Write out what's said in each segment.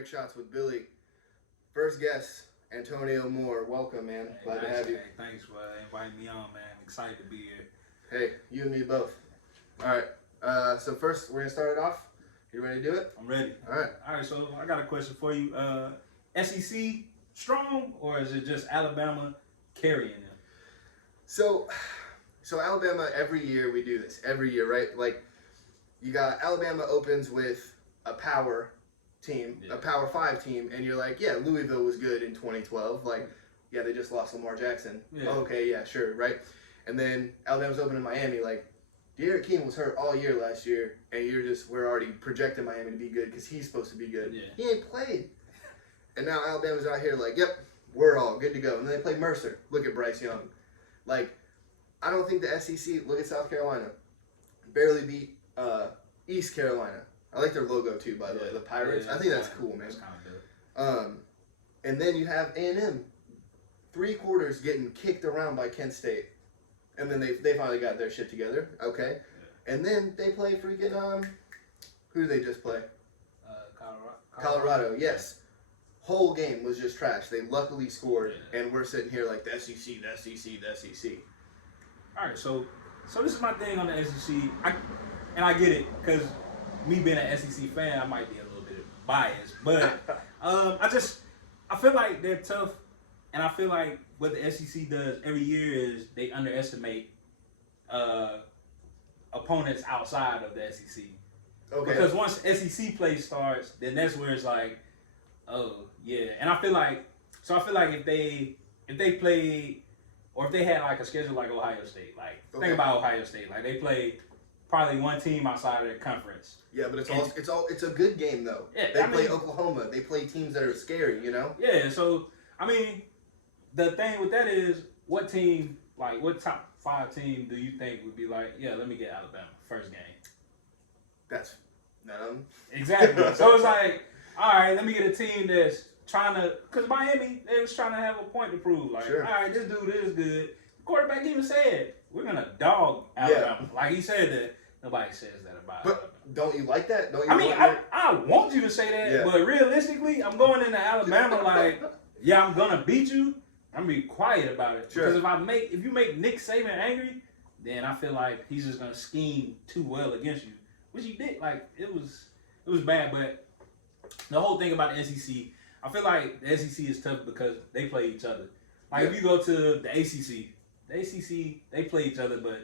Brick Shots with Billy. First guest, Tonio Moore. Welcome, man. Glad to have you. Hey, thanks for inviting me on, man. Excited to be here. Hey, you and me both. All right. So first, we're gonna start it off. You ready to do it? I'm ready. All right. All right. So I got a question for you. SEC strong, or is it just Alabama carrying them? So Alabama, every year we do this. Every year, right? Like, you got Alabama opens with a power team, a Power 5 team, and you're like, yeah, Louisville was good in 2012. Like, yeah, they just lost Lamar Jackson. Yeah. Oh, okay, yeah, sure, right? And then Alabama's open in Miami, like, De'Aaron King was hurt all year last year, and we're already projecting Miami to be good because he's supposed to be good. Yeah. He ain't played. And now Alabama's out here like, yep, we're all good to go. And then they play Mercer. Look at Bryce Young. Like, I don't think the SEC, look at South Carolina, barely beat East Carolina. I like their logo too, by the way, the Pirates. Yeah, I think that's cool, man. That's kind of dope. And then you have A&M, 3 quarters getting kicked around by Kent State. And then they finally got their shit together, okay? Yeah. And then they play freaking, who did they just play? Colorado, yes. Whole game was just trash. They luckily scored, and we're sitting here like, the SEC, the SEC, the SEC. All right, so this is my thing on the SEC, I get it, because me being an SEC fan, I might be a little bit biased, but I feel like they're tough, and I feel like what the SEC does every year is they underestimate opponents outside of the SEC. Okay. Because once SEC play starts, then that's where it's like, oh yeah, and I feel like if they play, or if they had like a schedule like Ohio State, like think about Ohio State, like they play probably one team outside of their conference. Yeah, but it's a good game though. Yeah, they play Oklahoma. They play teams that are scary, you know. Yeah, so I mean, the thing with that is, what team, like what top 5 team do you think would be like, yeah, let me get Alabama first game? That's none of them. Exactly. So it's like, all right, let me get a team that's trying to, because Miami, they was trying to have a point to prove. Like, all right, this dude is good. The quarterback even said, we're going to dog Alabama. Yeah. Like, he said that. Nobody says that about Alabama. Don't you like that? I want you to say that, but realistically, I'm going into Alabama like, yeah, I'm going to beat you. I'm going to be quiet about it. Sure. Because if you make Nick Saban angry, then I feel like he's just going to scheme too well against you. Which he did. Like, it was bad, but the whole thing about the SEC, I feel like the SEC is tough because they play each other. Like, if you go to the ACC, they play each other, but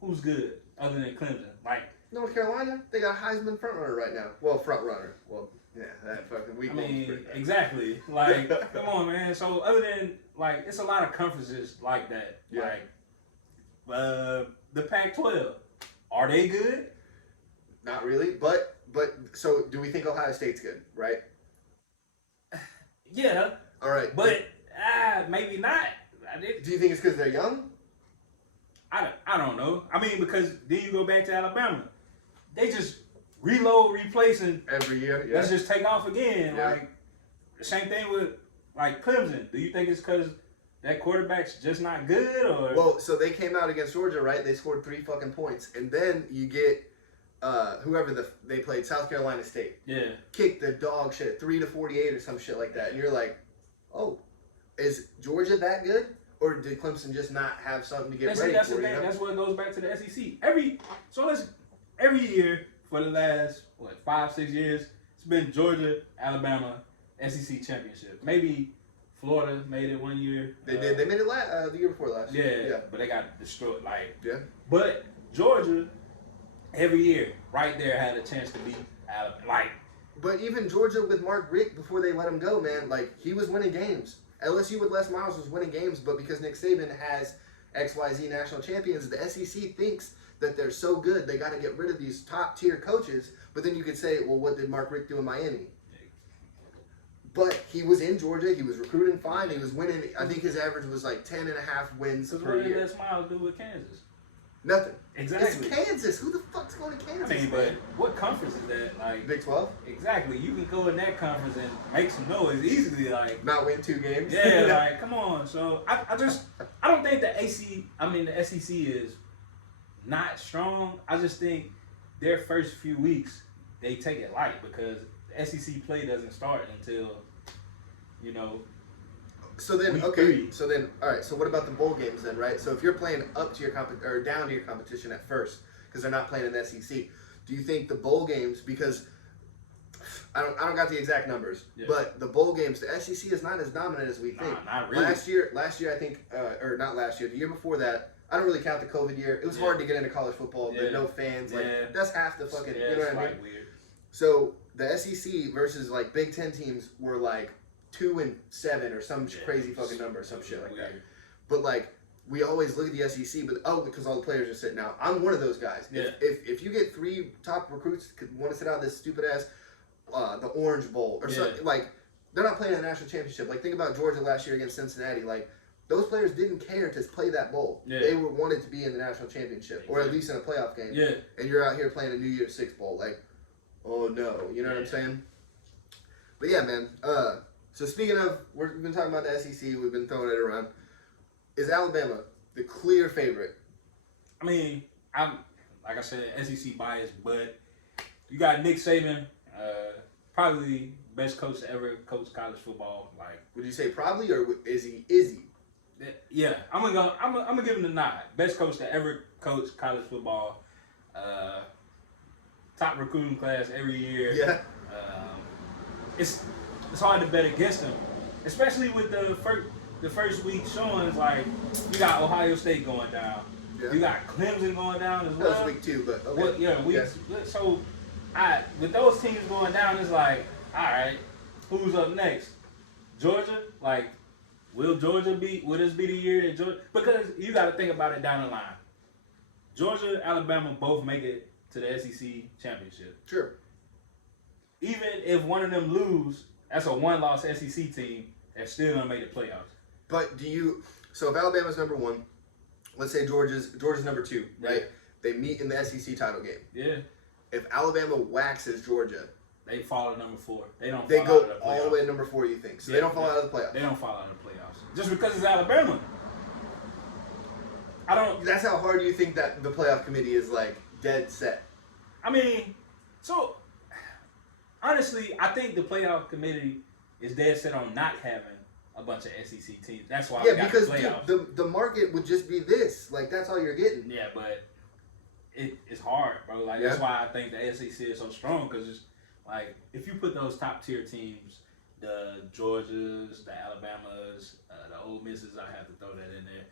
who's good other than Clemson? Like, North Carolina, they got a Heisman frontrunner right now. Well, frontrunner. Well, yeah, that fucking week. I mean, exactly. Like, come on, man. So, other than, like, it's a lot of conferences like that. Yeah. Like, the Pac-12, are they good? Not really, but so do we think Ohio State's good, right? Yeah. All right. But maybe not. Do you think it's because they're young? I don't know. I mean, because then you go back to Alabama. They just reload, replace, and every year. Yeah. Let's just take off again. Yeah. Like, the same thing with, like, Clemson. Do you think it's because that quarterback's just not good? Or? Well, so they came out against Georgia, right? They scored 3 fucking points. And then you get whoever they played, South Carolina State. Yeah. Kicked the dog shit, 3-48 or some shit like that. And you're like, oh, is Georgia that good? Or did Clemson just not have something to get ready that's for? The thing. That's what goes back to the SEC. Every year for the last 5-6 years, it's been Georgia, Alabama, SEC championship. Maybe Florida made it one year. They did. They made it the year before last. Yeah, but they got destroyed. But Georgia, every year, right there, had a chance to beat Alabama. But even Georgia with Mark Richt, before they let him go, man, like, he was winning games. LSU with Les Miles was winning games, but because Nick Saban has XYZ national champions, the SEC thinks that they're so good, they got to get rid of these top-tier coaches. But then you could say, well, what did Mark Richt do in Miami? But he was in Georgia. He was recruiting fine. He was winning. I think his average was like 10.5 wins per year. What did Les Miles do with Kansas? Nothing. Exactly. It's Kansas. Who the fuck's going to Kansas? I mean, but what conference is that? Like, Big 12? Exactly. You can go in that conference and make some noise easily. Like, not win 2 games. Yeah, like, come on. So I don't think the SEC is not strong. I just think their first few weeks they take it light because SEC play doesn't start until, you know. So then, week okay. 3. So then, all right. So what about the bowl games then, right? So if you're playing up to your or down to your competition at first, because they're not playing in the SEC, do you think the bowl games? Because I don't got the exact numbers, but the bowl games, the SEC is not as dominant as we think. Not really. Last year I think, or not last year, the year before that. I don't really count the COVID year. It was hard to get into college football. There no fans. Like that's half the fucking. You know what I mean? Weird. So the SEC versus like Big Ten teams were like 2-7 or some crazy fucking number, some shit like that. But like we always look at the SEC, but because all the players are sitting out. I'm one of those guys. Yeah. If you get 3 top recruits want to sit out this stupid ass the Orange Bowl or something, like they're not playing a national championship. Like think about Georgia last year against Cincinnati. Like those players didn't care to play that bowl. Yeah. They wanted to be in the national championship or at least in a playoff game. Yeah. And you're out here playing a New Year's Six bowl. Like, oh no, you know what I'm saying? But yeah, man. So speaking of, we've been talking about the SEC. We've been throwing it around. Is Alabama the clear favorite? I mean, I'm like I said, SEC bias, but you got Nick Saban, probably best coach to ever coach college football. Like, would you say probably or is he? Yeah, I'm gonna give him the nod. Best coach to ever coach college football. Top recruiting class every year. Yeah. It's hard to bet against him, especially with the first week showings. Like you got Ohio State going down. Yeah. You got Clemson going down as well. That was week 2, but okay. So with those teams going down, it's like, all right, who's up next? Georgia, like. Will this be the year that Georgia? Because you got to think about it down the line. Georgia, Alabama both make it to the SEC championship. Sure. Even if one of them lose, that's a 1-loss SEC team that's still gonna make the playoffs. But so if Alabama's number 1, let's say Georgia's number 2, right? Yeah. They meet in the SEC title game. Yeah. If Alabama waxes Georgia, they fall to number 4. They don't. They fall go out of the all the way to number 4. You think? So they don't fall out of the playoffs. They don't fall out of the playoffs just because it's Alabama. I don't. That's how hard you think that the playoff committee is like dead set. I mean, so honestly, I think the playoff committee is dead set on not having a bunch of SEC teams. That's why we got the playoffs. Dude, the market would just be this. Like that's all you're getting. Yeah, but it's hard, bro. Like that's why I think the SEC is so strong because it's like if you put those top tier teams, the Georgias, the Alabama's, the Ole Misses, I have to throw that in there.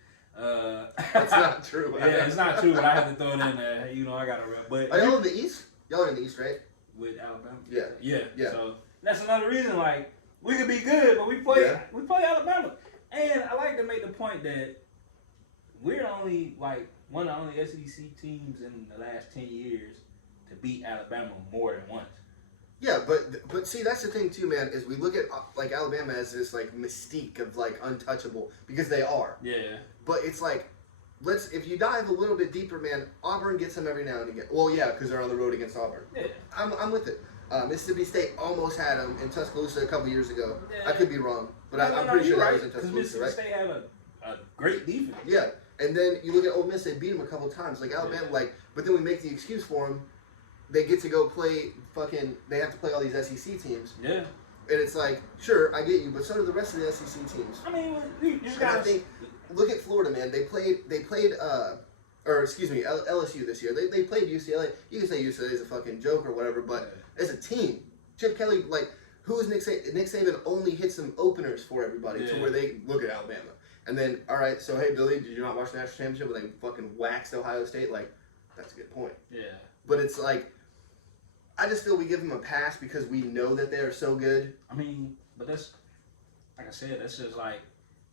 That's not true. Yeah, it's not true, but I have to throw it in there. You know, I got to rep. But are y'all in the East? Y'all are in the East, right? With Alabama? Yeah. So that's another reason, like, we could be good, but we play Alabama. And I like to make the point that we're only, like, one of the only SEC teams in the last 10 years to beat Alabama more than once. Yeah, but see, that's the thing too, man. Is we look at like Alabama as this like mystique of like untouchable because they are. Yeah. But it's like, if you dive a little bit deeper, man, Auburn gets them every now and again. Well, yeah, because they're on the road against Auburn. Yeah. I'm with it. Mississippi State almost had them in Tuscaloosa a couple years ago. Yeah. I could be wrong, but I'm pretty sure that was in Tuscaloosa, Mississippi right? State had a great defense. Yeah, and then you look at Ole Miss; they beat them a couple times. Like Alabama, but then we make the excuse for them. They get to go play they have to play all these SEC teams. Yeah. And it's like, sure, I get you, but so do the rest of the SEC teams. I mean, you just got to look at Florida, man. They played LSU this year. They played UCLA. You can say UCLA is a fucking joke or whatever, but as a team, Chip Kelly, like, who is Nick Saban? Nick Saban only hits some openers for everybody to where they look at Alabama. And then, all right, so, hey, Billy, did you not watch the national championship when they fucking waxed Ohio State? Like, that's a good point. Yeah. But it's like, I just feel we give them a pass because we know that they are so good. I mean, but that's, like I said, that's just like,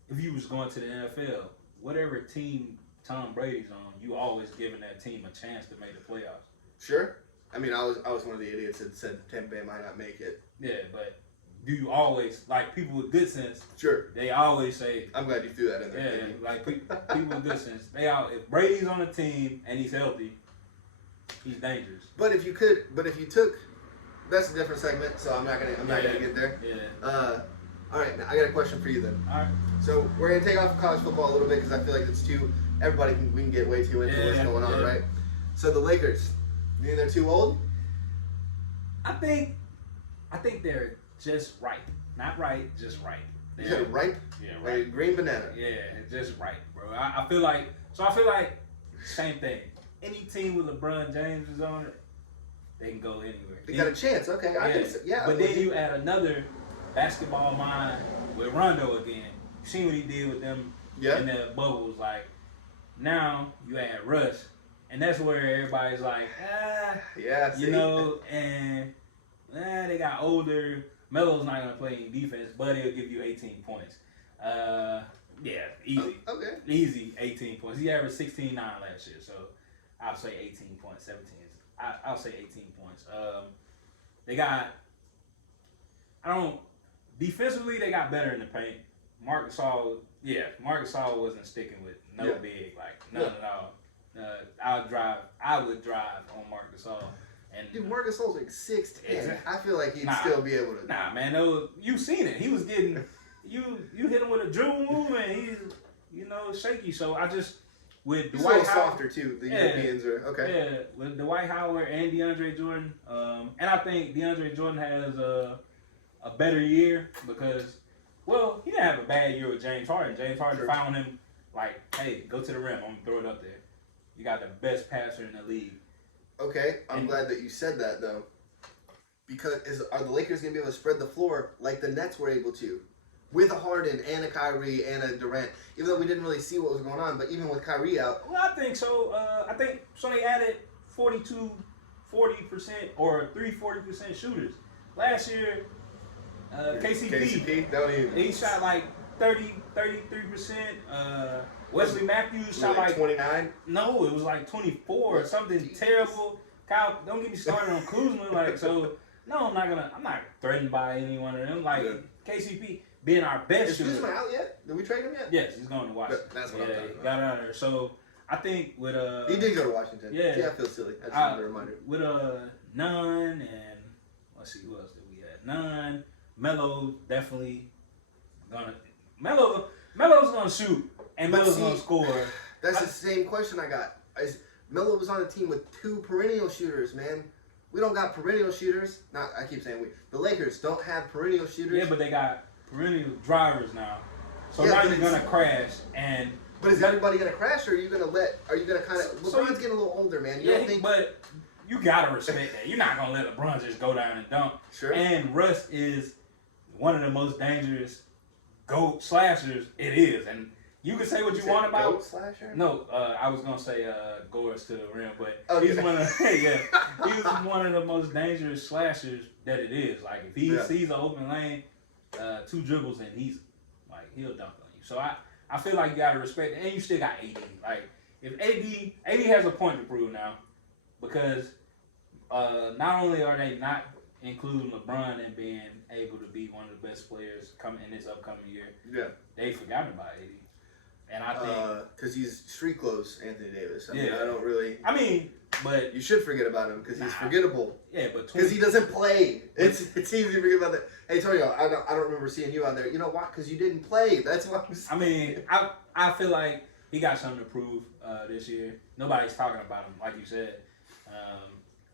if you was going to the NFL, whatever team Tom Brady's on, you always giving that team a chance to make the playoffs. Sure. I mean, I was one of the idiots that said Tampa Bay might not make it. Yeah, but do you always, like people with good sense, sure, they always say, I'm glad you threw that in there. Yeah, like people with good sense, if Brady's on the team and he's healthy, he's dangerous. But if you took, that's a different segment, so I'm not gonna get there. Yeah. All right, now I got a question for you then. All right. So we're gonna take off college football a little bit because I feel like it's we can get way too into what's going on, right? So the Lakers, you think they're too old? I think I think they're just right. Not right, just right. You said ripe? Yeah, right. Like green banana. Yeah, just right, bro. I feel like same thing. Any team with LeBron James is on it, they can go anywhere. They got a chance, okay. But then you add another basketball mind with Rondo again. You seen what he did with them in the bubbles. Like, now you add Russ, and that's where everybody's like, you know, and they got older. Melo's not going to play any defense, but he'll give you 18 points. Easy. Okay. Easy 18 points. He averaged 16-9 last year, so I'll say 18 points, 17. I'll say 18 points. Defensively, they got better in the paint. Marc Gasol wasn't sticking with big, like, none at all. I would drive on Marc Gasol. And dude, Marc Gasol's like 6'10". I feel like he'd still be able to. Nah, man, you seen it. He was getting, you hit him with a dribble move, and he's, shaky. So I just, with he's Dwight a little Howard, softer too. The Europeans are okay. Yeah, with Dwight Howard and DeAndre Jordan, and I think DeAndre Jordan has a better year because, well, he didn't have a bad year with James Harden. James Harden found him like, hey, go to the rim. I'm gonna throw it up there. You got the best passer in the league. Okay, I'm glad that you said that though, because are the Lakers gonna be able to spread the floor like the Nets were able to, with a Harden and a Kyrie and a Durant? Even though we didn't really see what was going on, but even with Kyrie out, well, I think so. They added 40% or 40% shooters last year. KCP, he shot like 33%. Wesley Matthews shot like 29. No, it was like 24 or something terrible. Kyle, don't get me started on Kuzma. No, I'm not threatened by any one of them. Like KCP being our best shooter. Is Kuzma out yet? Did we trade him yet? Yes, he's going to Washington. That's what I'm talking about. Got out of there. So I think with he did go to Washington. Yeah, I feel silly. That's another reminder. With Nunn and let's see who else did we have. Nunn, Melo definitely Melo's gonna shoot. And Melo's gonna score. That's the same question I got. Melo was on a team with 2 perennial shooters, man. We don't got perennial shooters. I keep saying we. The Lakers don't have perennial shooters. Yeah, but they got perennial drivers now. So now you're gonna crash and. But is everybody gonna crash, or are you gonna kind of? LeBron's getting a little older, man. But you gotta respect that. You're not gonna let LeBron just go down and dunk. Sure. And Russ is one of the most dangerous GOAT slashers. It is, and. You can say what you want about. Goat slasher? No, I was gonna say goers to the rim, but he's one of he's one of the most dangerous slashers that it is. Like if he sees an open lane, 2 dribbles and he'll dunk on you. So I feel like you gotta respect it, and you still got AD. Like if AD has a point to prove now, because not only are they not including LeBron and being able to be one of the best players coming in this upcoming year, they forgot about AD. And I think because he's street clothes, Anthony Davis. I don't really. But you should forget about him because he's forgettable. Yeah, but because he doesn't play, it's easy to forget about that. Hey, Tonio, I don't remember seeing you out there. You know why? Because you didn't play. That's why. I feel like he got something to prove this year. Nobody's talking about him, like you said.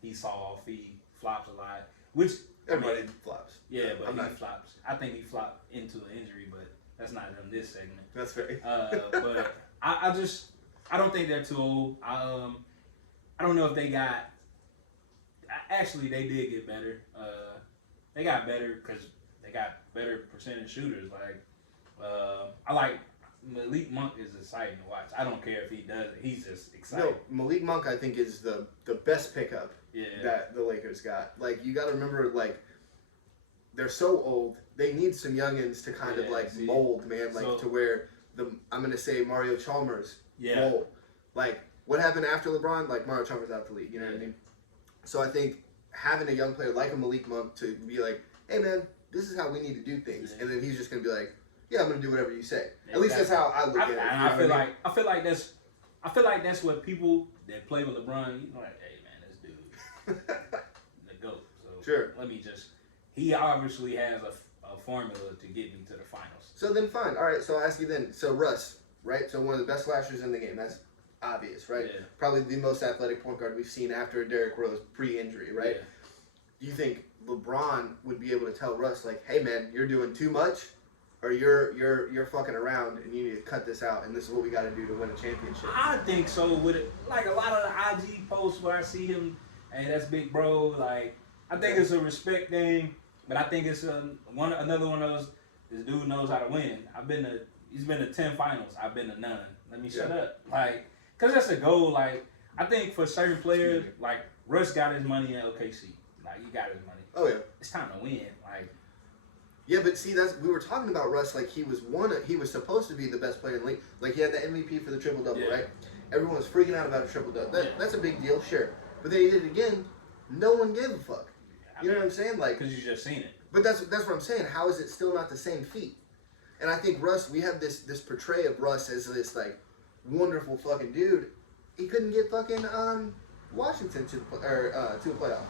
He's soft. He flops a lot, which everybody flops. Yeah, but he flops. I think he flopped into an injury, but. That's not in this segment. That's fair. But I don't think they're too old. I don't know if they got. Actually, they did get better. They got better because they got better percentage shooters. Like I like Malik Monk is exciting to watch. I don't care if he does it. He's just exciting. No, Malik Monk I think is the best pickup that the Lakers got. Like you got to remember they're so old. They need some youngins to kind of mold, man, to where I'm gonna say Mario Chalmers mold. Like what happened after LeBron? Like Mario Chalmers out the league, you know what I mean? So I think having a young player like a Malik Monk to be like, hey man, this is how we need to do things, and then he's just gonna be like, yeah, I'm gonna do whatever you say. At least that's how I look at it. And I feel like that's what people that play with LeBron. You know, like, hey man, this dude, the GOAT. So sure. He obviously has a formula to get me to the finals. So then fine. All right, so I'll ask you then. So Russ, right? So one of the best slashers in the game. That's obvious, right? Yeah. Probably the most athletic point guard we've seen after Derrick Rose pre-injury, right? do you think LeBron would be able to tell Russ, like, hey, man, you're doing too much, or you're fucking around, and you need to cut this out, and this is what we got to do to win a championship? I think so. With it, like a lot of the IG posts where I see him, hey, that's big bro. Like, I think it's a respect thing, but I think it's another one of those. This dude knows how to win. He's been to 10 finals. I've been to none. Let me shut up. Like, cause that's a goal. Like, I think for certain players, like Russ got his money in OKC. Like, he got his money. Oh yeah. It's time to win. Like. Yeah, but see, we were talking about Russ like he was supposed to be the best player in the league. Like, he had the MVP for the triple-double, right? Everyone was freaking out about a triple-double. That's a big deal, sure. But then he did it again. No one gave a fuck. You know what I'm saying? Like, because you just seen it. But that's what I'm saying. How is it still not the same feat? And I think Russ, we have this portray of Russ as this, like, wonderful fucking dude. He couldn't get fucking Washington to a playoff.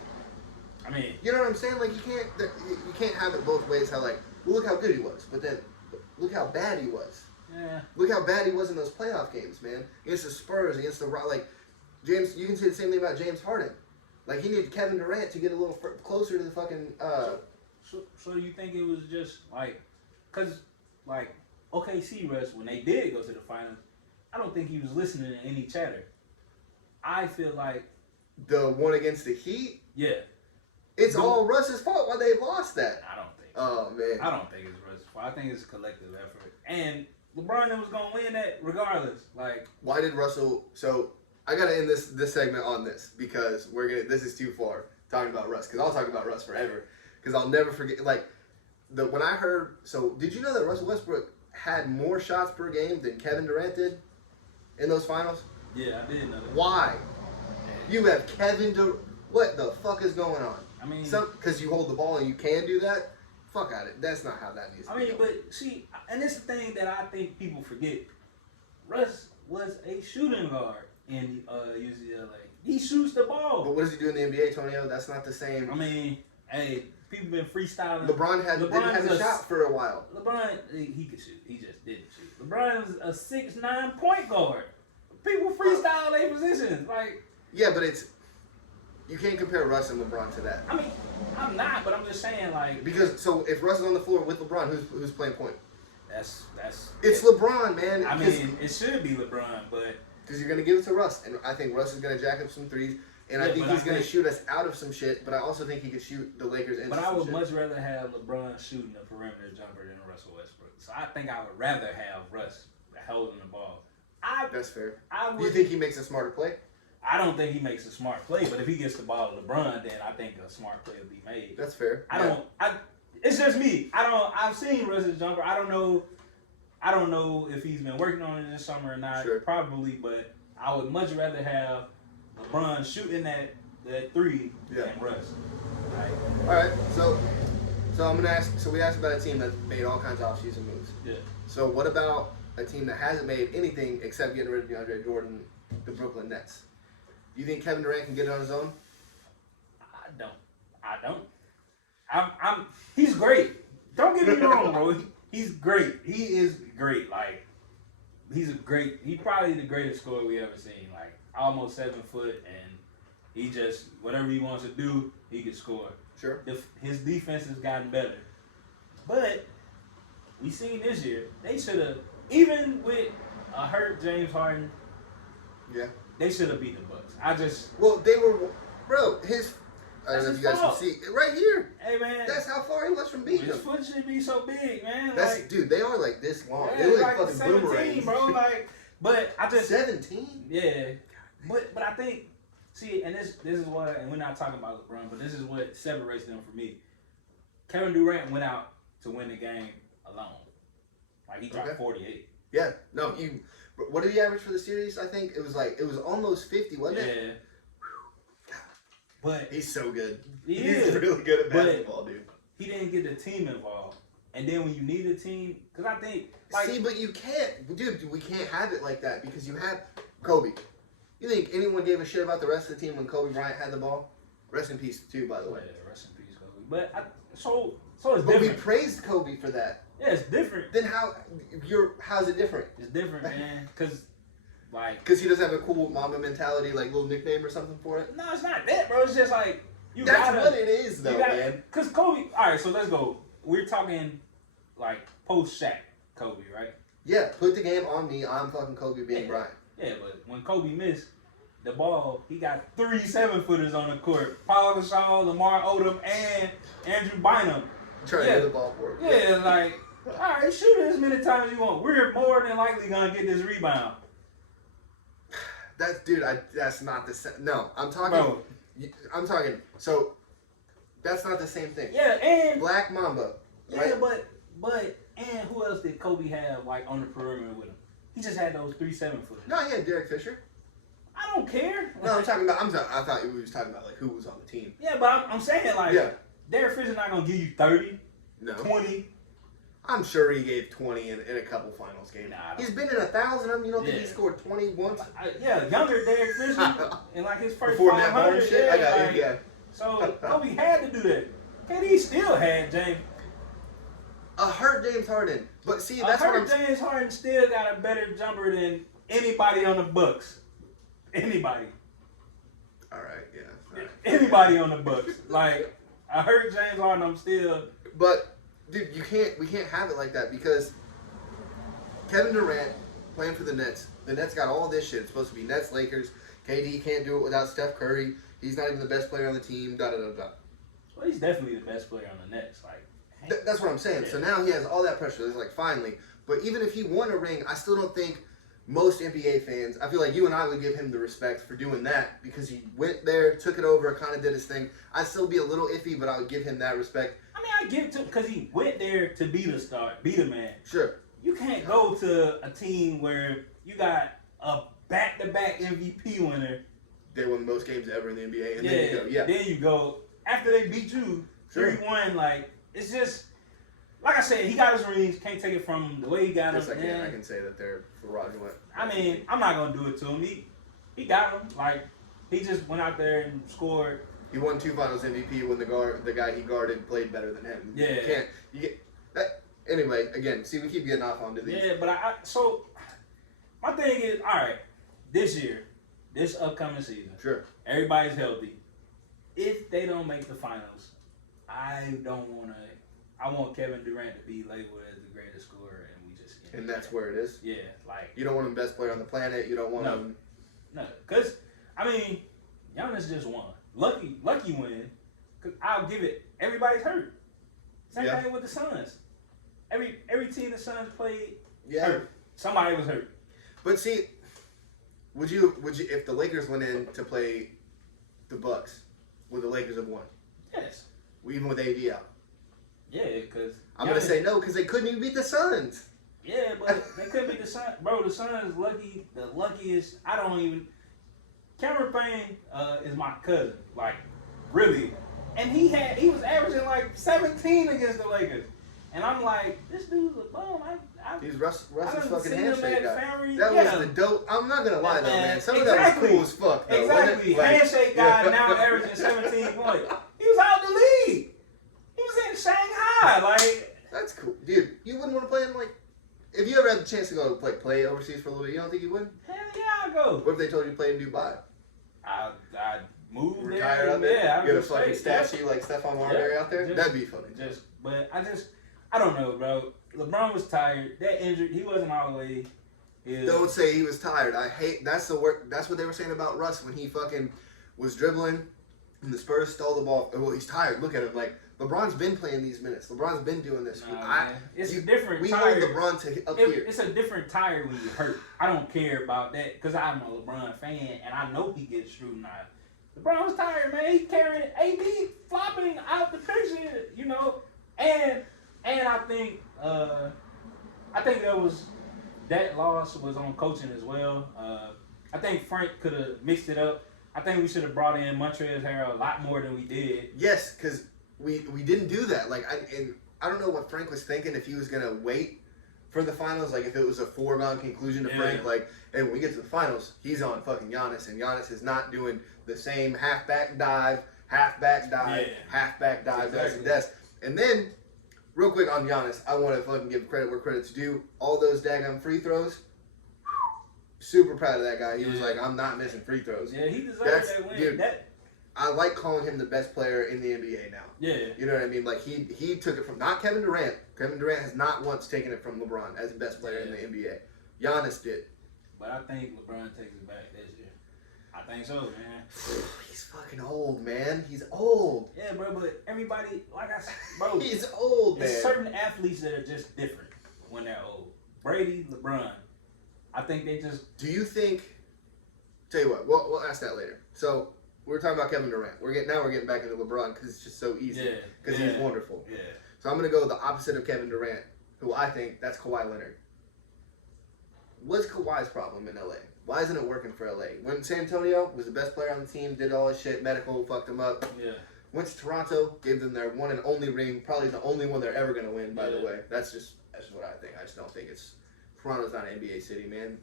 I mean, you know what I'm saying? Like, you can't have it both ways. How, like, well, look how good he was, but then look how bad he was. Yeah. Look how bad he was in those playoff games, man. Against the Spurs, against the like James. You can say the same thing about James Harden. Like, he needed Kevin Durant to get a little closer to the fucking. So you think it was just like, cause like OKC Russ, when they did go to the finals, I don't think he was listening to any chatter. I feel like the one against the Heat. Yeah. It's all Russ's fault why they lost that. I don't think so. Oh, man. I don't think it's Russ's fault. I think it's a collective effort. And LeBron was going to win that regardless. Like, why did Russell... So, I got to end this segment on this because this is too far talking about Russ. Because I'll talk about Russ forever. Because I'll never forget... Like, when I heard... So, did you know that Russell Westbrook had more shots per game than Kevin Durant did in those finals? Yeah, I did know that. Why? You have Kevin Durant... What the fuck is going on? I mean, because you hold the ball and you can do that. Fuck out it. That's not how that needs to be. But see, and it's the thing that I think people forget. Russ was a shooting guard in UCLA. He shoots the ball. But what does he do in the NBA, Tonio? That's not the same. I mean, hey, people been freestyling. LeBron didn't have a shot for a while. LeBron, he could shoot. He just didn't shoot. LeBron was a 6'9" point guard. People freestyle their positions. Like, yeah, but you can't compare Russ and LeBron to that. I mean, I'm not, but I'm just saying, like, because if Russ is on the floor with LeBron, who's playing point? That's it's LeBron, man. I mean, it should be LeBron, but because you're gonna give it to Russ, and I think Russ is gonna jack up some threes, and I think he's gonna shoot us out of some shit. But I also think he could shoot the Lakers into. But I would much rather have LeBron shooting a perimeter jumper than Russell Westbrook. So I think I would rather have Russ holding the ball. That's fair. Do you think he makes a smarter play? I don't think he makes a smart play, but if he gets the ball to LeBron, then I think a smart play will be made. That's fair. It's just me. I've seen Russ's jumper. I don't know if he's been working on it this summer or not. Sure. Probably, but I would much rather have LeBron shooting that three than Russ. All right. So I'm gonna ask. So we asked about a team that made all kinds of off-season moves. Yeah. So what about a team that hasn't made anything except getting rid of DeAndre Jordan, the Brooklyn Nets? Do you think Kevin Durant can get it on his own? I don't. He's great. Don't get me wrong, bro. He's great. He is great. Like, he's probably the greatest scorer we ever seen. Like, almost 7 foot, and he just, whatever he wants to do, he can score. Sure. His defense has gotten better. But we seen this year, they should have, even with a hurt James Harden, they should have beat the Bucks. Well, they were, bro, I don't know if you guys can see right here. Hey, man. That's how far he was from beating his them. His foot should be so big, man. Dude, they are like this long. Yeah, they look like fucking 17, boomerangs. bro. Like, but I just 17. Yeah, but I think and this is what, and we're not talking about LeBron, but this is what separates them from me. Kevin Durant went out to win the game alone. Like, he dropped 48. Yeah. No, what did he average for the series? I think it was almost 50, wasn't it? Yeah. But he's so good. He's really good at basketball, dude. He didn't get the team involved. And then when you need a team, because I think... See, but you can't... Dude, we can't have it like that because you have Kobe. You think anyone gave a shit about the rest of the team when Kobe Bryant had the ball? Rest in peace, too, by the way. Yeah, rest in peace, Kobe. But so it's different. But we praised Kobe for that. Yeah, it's different. Then how's it different? It's different, man. Because he doesn't have a cool Mamba mentality, like little nickname or something for it? No, it's not that, bro. It's just like, That's what it is, though, man. Because Kobe, all right, so let's go. We're talking, like, post-Shaq Kobe, right? Yeah, put the game on me. I'm fucking Kobe being Bryant. Yeah, but when Kobe missed the ball, he got 3 7-footers on the court. Paul Gasol, Lamar Odom, and Andrew Bynum. Trying to get the ball for him. Yeah, like, all right, shoot it as many times as you want. We're more than likely going to get this rebound. That's not the same. No, I'm talking. Bro. I'm talking. So, that's not the same thing. Yeah, and Black Mamba. Right? Yeah, but and who else did Kobe have like on the perimeter with him? He just had those 3 7-footers. No, he had Derek Fisher. I don't care. No, I'm talking about. I thought we was talking about like who was on the team. Yeah, but I'm saying like Derek Fisher's not gonna give you 30, 20. I'm sure he gave 20 in a couple finals games. Nah, he's been in 1,000 of them. You don't think he scored 20 once? Younger Derek Fisher in like his first Before 500. shit. I got you. Yeah. So Kobe had to do that. KD still had James. A hurt James Harden, but see that's what James Harden still got a better jumper than anybody on the Bucks. Anybody. All right, yeah. All right. Anybody on the Bucks. Like I heard James Harden, I'm still. But dude, we can't have it like that because Kevin Durant playing for the Nets. The Nets got all this shit. It's supposed to be Nets, Lakers. KD can't do it without Steph Curry. He's not even the best player on the team. Da da da da. Well, he's definitely the best player on the Nets. Like. That's what I'm saying. Yeah. So now he has all that pressure. It's like finally. But even if he won a ring, I still don't think most NBA fans. I feel like you and I would give him the respect for doing that because he went there, took it over, kind of did his thing. I'd still be a little iffy, but I would give him that respect. I mean, I give it to him because he went there to be the star, be the man. Sure. You can't go to a team where you got a back-to-back MVP winner. They won the most games ever in the NBA, and then you go, Then you go after they beat you 3-1. Like it's just like I said, he got his rings. Can't take it from him the way he got them. I can say that they're fraudulent. I mean, I'm not gonna do it to him. He got them. Like he just went out there and scored. He won 2 Finals MVP when the guy he guarded played better than him. Yeah. You get that. Anyway, again, see, we keep getting off onto these. Yeah, but so my thing is, all right, this upcoming season, sure, everybody's healthy. If they don't make the finals, I want Kevin Durant to be labeled as the greatest scorer, and we just. And that's where it is. Yeah, like you don't want him best player on the planet. You don't want him. No, because I mean, Giannis just won. Lucky win. Cause I'll give it. Everybody's hurt. Same thing with the Suns. Every team the Suns played hurt. Somebody was hurt. But see, would you if the Lakers went in to play the Bucks, would the Lakers have won? Yes. Even with AD out. Yeah, because I'm gonna say no because they couldn't even beat the Suns. Yeah, but they couldn't beat the Suns, bro. The Suns lucky. The luckiest. I don't even. Cameron Payne is my cousin, like really, and he was averaging like 17 against the Lakers, and I'm like, this dude's a bum. He's Russ's fucking handshake guy. Family. That was the dope. I'm not gonna lie though, man. Some of that was cool as fuck. Though, exactly, handshake guy now averaging 17 points. He was out the league. He was in Shanghai, like. That's cool, dude. You wouldn't want to play in like. If you ever had the chance to go play overseas for a little bit, you don't think you would? Hell yeah, I'd go. What if they told you to play in Dubai? I'd move retire there. Out there. Yeah, get a fucking statue like Stephon Marbury out there. That'd be funny. I don't know, bro. LeBron was tired. That injured. He wasn't all the way. Don't say he was tired. I hate. That's the word. That's what they were saying about Russ when he fucking was dribbling, and the Spurs stole the ball. Well, he's tired. Look at him. Like LeBron's been playing these minutes. LeBron's been doing this. It's different. We hold LeBron to up here. It's a different tire when you hurt. I don't care about that because I'm a LeBron fan and I know he gets scrutinized. LeBron was tired, man. He carrying AD flopping out the picture, you know. And I think that loss was on coaching as well. I think Frank could have mixed it up. I think we should have brought in Montrezl Harrell a lot more than we did. Yes, because we didn't do that. Like, I don't know what Frank was thinking if he was gonna wait for the finals. Like, if it was a foregone conclusion to Frank. Like, hey, when we get to the finals, he's on fucking Giannis, and Giannis is not doing the same half-back dive as he does. And then, real quick on Giannis, I want to fucking give credit where credit's due. All those daggone free throws. Super proud of that guy. He was like, I'm not missing free throws. Yeah, he deserved that win. Dude, I like calling him the best player in the NBA now. Yeah. You know what I mean? Like, he took it from, not Kevin Durant. Kevin Durant has not once taken it from LeBron as the best player in the NBA. Giannis did. But I think LeBron takes it back this year. I think so, man. He's fucking old, man. He's old. Yeah, bro, but everybody, like I said, bro. He's old, man. There's certain athletes that are just different when they're old. Brady, LeBron. I think they just... Do you think... Tell you what, we'll ask that later. So, we were talking about Kevin Durant. We're getting back into LeBron because it's just so easy. Yeah. Because he's wonderful. Yeah. So I'm going to go the opposite of Kevin Durant, who I think that's Kawhi Leonard. What's Kawhi's problem in LA? Why isn't it working for LA? Went to San Antonio, was the best player on the team, did all his shit, medical, fucked him up. Yeah. Went to Toronto, gave them their one and only ring, probably the only one they're ever going to win, by the way. That's just what I think. I just don't think it's... Toronto's not an NBA city, man.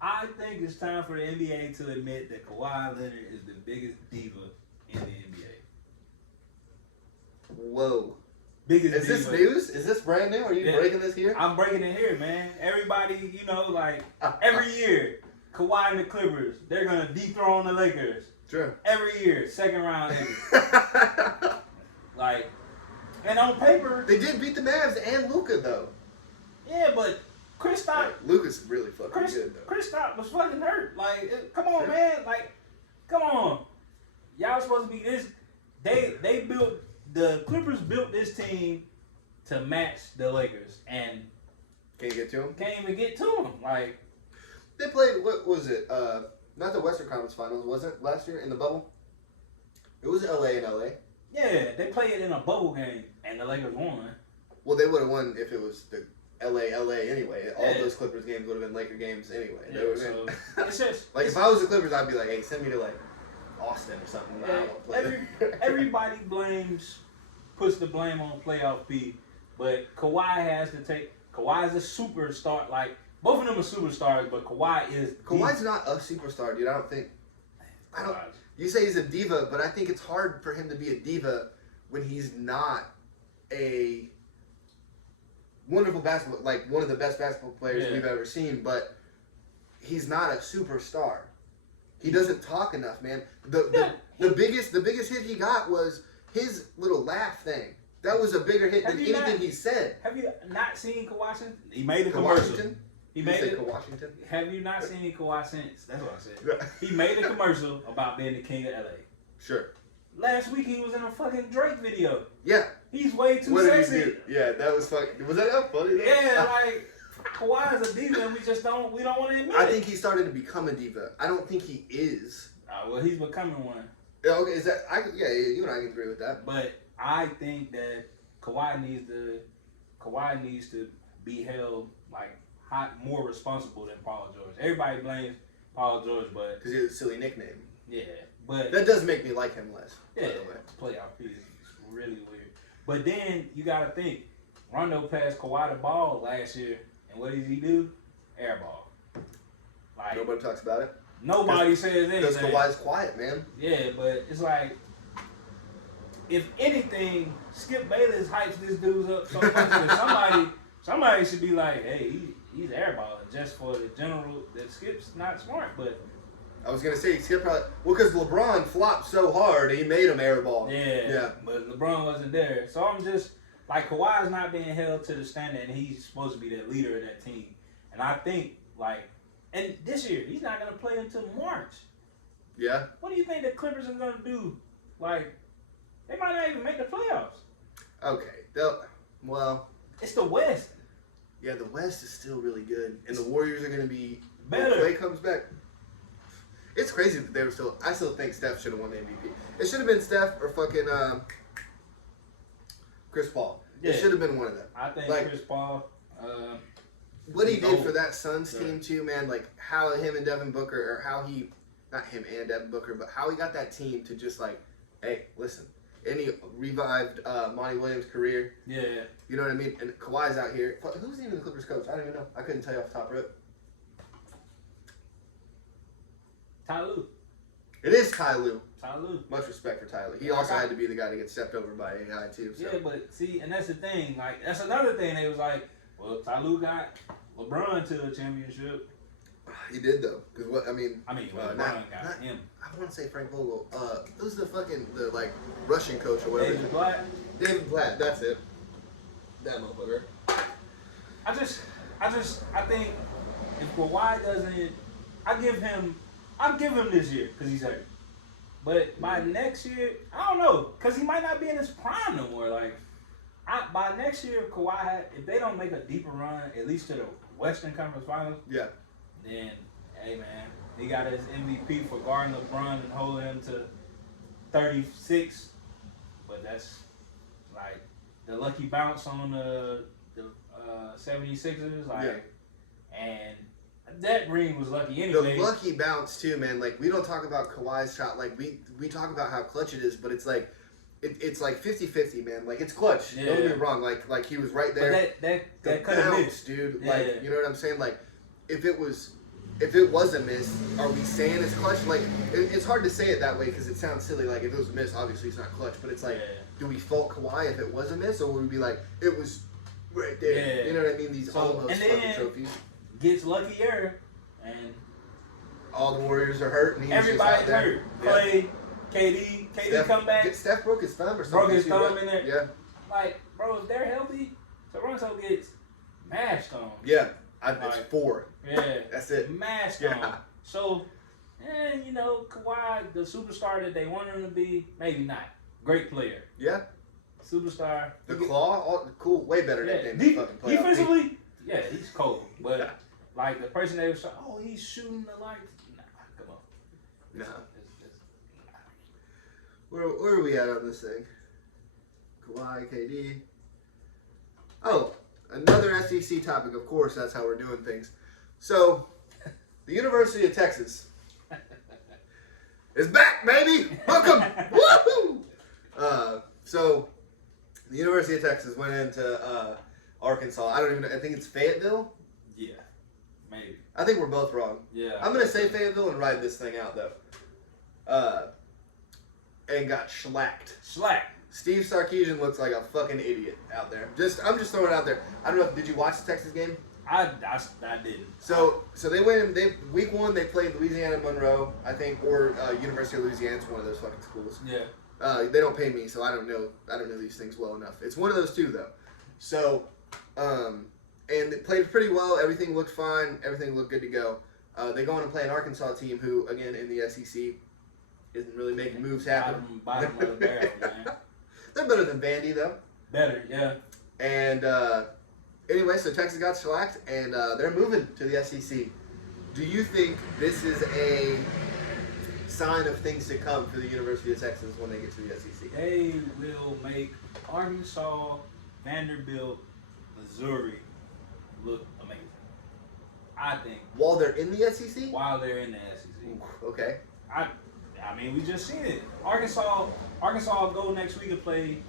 I think it's time for the NBA to admit that Kawhi Leonard is the biggest diva in the NBA. Whoa. Biggest Is diva. this news? Is this brand new? Are you breaking this here? I'm breaking it here, man. Everybody, you know, like, every year, Kawhi and the Clippers, they're going to dethrone the Lakers. Sure. Every year, second round like, and on paper... They did beat the Mavs and Luka, though. Yeah, but Kristaps... Luka's really fucking good, though. Kristaps was fucking hurt. Like, come on, man. Like, come on. Y'all supposed to be this... They built... The Clippers built this team to match the Lakers, and can't get to them. Can't even get to them. Like, they played. What was it? Not the Western Conference Finals, was it last year in the bubble? It was LA and LA. Yeah, they played it in a bubble game, and the Lakers won. Well, they would have won if it was the LA anyway. All those Clippers games would have been Laker games anyway. Yeah, so it's just like if I was the Clippers, I'd be like, hey, send me to like Austin or something. I don't want to play. Everybody puts the blame on playoff P, but Kawhi has to take. Kawhi's a superstar. Like, both of them are superstars, but Kawhi is. Kawhi's not a superstar, dude. I don't think. You say he's a diva, but I think it's hard for him to be a diva when he's not a wonderful basketball, like one of the best basketball players we've ever seen. But he's not a superstar. He doesn't talk enough, man. The biggest hit he got was his little laugh thing. That was a bigger hit than anything he said. Have you not seen Kawhi since? He made a commercial. He made it. Washington. Have you not seen Kawhi since? That's what I said. He made a commercial about being the king of LA. Sure. Last week he was in a fucking Drake video. Yeah. He's way too sexy. What did he do? Yeah, that was fucking. Was that funny? Though? Yeah, like Kawhi is a diva, and we don't want to admit it. I think he's starting to become a diva. I don't think he is. Well, he's becoming one. Okay, is that? You and I can agree with that. But I think that Kawhi needs to be held like more responsible than Paul George. Everybody blames Paul George, but because he has a silly nickname. Yeah, but that does make me like him less. Yeah, playoff piece is really weird. But then you gotta think, Rondo passed Kawhi the ball last year, and what did he do? Airball. Like, nobody talks about it. Nobody says anything. Because Kawhi's quiet, man. Yeah, but it's like, if anything, Skip Bayless hypes this dude up so much that somebody should be like, hey, he's airballing just for the general, that Skip's not smart, but... I was going to say, Skip probably... Well, because LeBron flopped so hard, he made him airball. Yeah, but LeBron wasn't there. So I'm just, like, Kawhi's not being held to the standard, and he's supposed to be the leader of that team. And I think, like... And this year, he's not going to play until March. Yeah. What do you think the Clippers are going to do? Like, they might not even make the playoffs. Okay. Well. It's the West. Yeah, the West is still really good. And the Warriors are going to be better. When Clay comes back. It's crazy that they were still. I still think Steph should have won the MVP. It should have been Steph or fucking Chris Paul. Yeah. It should have been one of them. I think Chris Paul. What he did for that Suns team too, man, like how him and Devin Booker, or how he, not him and Devin Booker, but how he got that team to just like, hey, listen, and he revived Monty Williams' career. Yeah. You know what I mean? And Kawhi's out here. Who's even the Clippers coach? I don't even know. I couldn't tell you off the top rope. Ty Lue. It is Ty Lue. Ty Lue. Much respect for Ty Lue. He also had to be the guy to get stepped over by AI too. So. Yeah, but see, and that's the thing. Like, that's another thing. They was like, well, Ty Lue got LeBron to a championship. He did though, because what I mean, LeBron got him. I want to say Frank Vogel. Who's the Russian coach or whatever? David Blatt. David Blatt. That's it. That motherfucker. I think if Kawhi doesn't, I'll give him this year because he's hurt. But by next year, I don't know, because he might not be in his prime no more. Like, by next year, if Kawhi, if they don't make a deeper run, at least to the Western Conference Finals, then, hey, man, he got his MVP for guarding LeBron and holding him to 36. But that's, like, the lucky bounce on the 76ers, and that ring was lucky anyway. The lucky bounce too, man. Like, we don't talk about Kawhi's shot. Like, we talk about how clutch it is, but it's like it's like 50-50, man. Like, it's clutch. Yeah. Don't get me wrong. Like he was right there. But that could have missed, dude. Yeah. Like, you know what I'm saying? Like, if it was a miss, are we saying it's clutch? Like, it's hard to say it that way because it sounds silly. Like, if it was a miss, obviously it's not clutch. But it's like, do we fault Kawhi if it was a miss, or would we be like, it was right there? Yeah. You know what I mean? These almost fucking trophies. Gets luckier, and all the Warriors are hurt, and he's everybody's just out hurt. Yeah. Clay, KD Steph, come back. Steph broke his thumb or something. Broke his thumb in there. Yeah. Like, bro, if they're healthy, Toronto gets mashed on. Yeah. It's 4. Yeah. That's it. Mashed on. So, you know, Kawhi, the superstar that they want him to be, maybe not. Great player. Yeah. Superstar. The claw, cool, way better than the fucking playoff. Defensively, yeah, he's cold. But, like, the person they were saying, oh, he's shooting the lights. Nah, come on. Nah. Where are we at on this thing? Kawhi, KD. Oh, another SEC topic. Of course, that's how we're doing things. So, the University of Texas is back, baby. Welcome. Woohoo! So, the University of Texas went into Arkansas. I don't even know. I think it's Fayetteville. Yeah, maybe. I think we're both wrong. Yeah. I'm gonna say Fayetteville and ride this thing out though. And got shellacked. Steve Sarkisian looks like a fucking idiot out there. I'm just throwing it out there. I don't know. Did you watch the Texas game? I didn't. So they went in. Week 1 they played Louisiana Monroe, I think, or University of Louisiana. It's one of those fucking schools. Yeah. They don't pay me, so I don't know these things well enough. It's one of those two though. So, and they played pretty well. Everything looked fine. Everything looked good to go. They go on and play an Arkansas team who, again, in the SEC, isn't really making moves happen. Bottom of the barrel, man. They're better than Vandy, though. Better, yeah. And anyway, so Texas got shellacked, and they're moving to the SEC. Do you think this is a sign of things to come for the University of Texas when they get to the SEC? They will make Arkansas, Vanderbilt, Missouri look amazing. I think. While they're in the SEC? While they're in the SEC. Ooh, okay. I mean, we just seen it. Arkansas will go next week and play,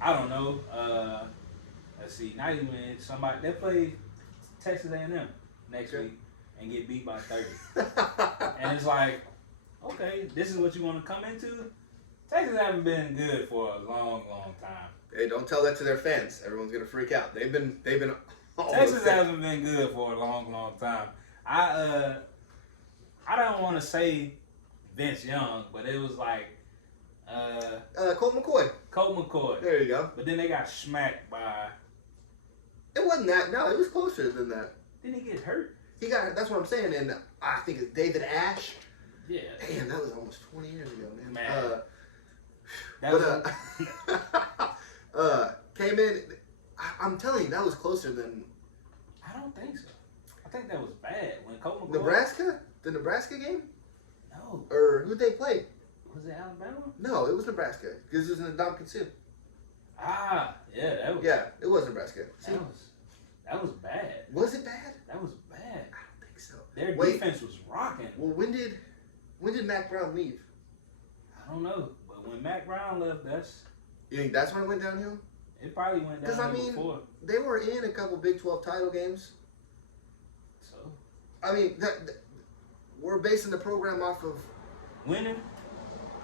I don't know, let's see, not even somebody. They play Texas A&M next week and get beat by 30. And it's like, okay, this is what you want to come into? Texas haven't been good for a long, long time. Hey, don't tell that to their fans. Everyone's gonna freak out. They've been. Texas hasn't been good for a long, long time. I don't want to say Vince Young, but it was like Colt McCoy. Colt McCoy. There you go. But then they got smacked by. It wasn't that. No, it was closer than that. Didn't he get hurt? He got. That's what I'm saying. And I think it's David Ash. Yeah. Damn, that was almost 20 years ago, man. Came in. I'm telling you, that was closer than. I don't think so. I think that was bad when Colt McCoy. Nebraska? The Nebraska game? No. Or who'd they play? Was it Alabama? No, it was Nebraska because it was in the Dunk and Soup. Ah, yeah, that was. Yeah, it was Nebraska. See? That was bad. Was it bad? That was bad. I don't think so. Their defense was rocking. Well, when did Mac Brown leave? I don't know, but when Mac Brown left, You think that's when it went downhill? It probably went downhill before. They were in a couple Big 12 title games. So. I mean, we're basing the program off of winning.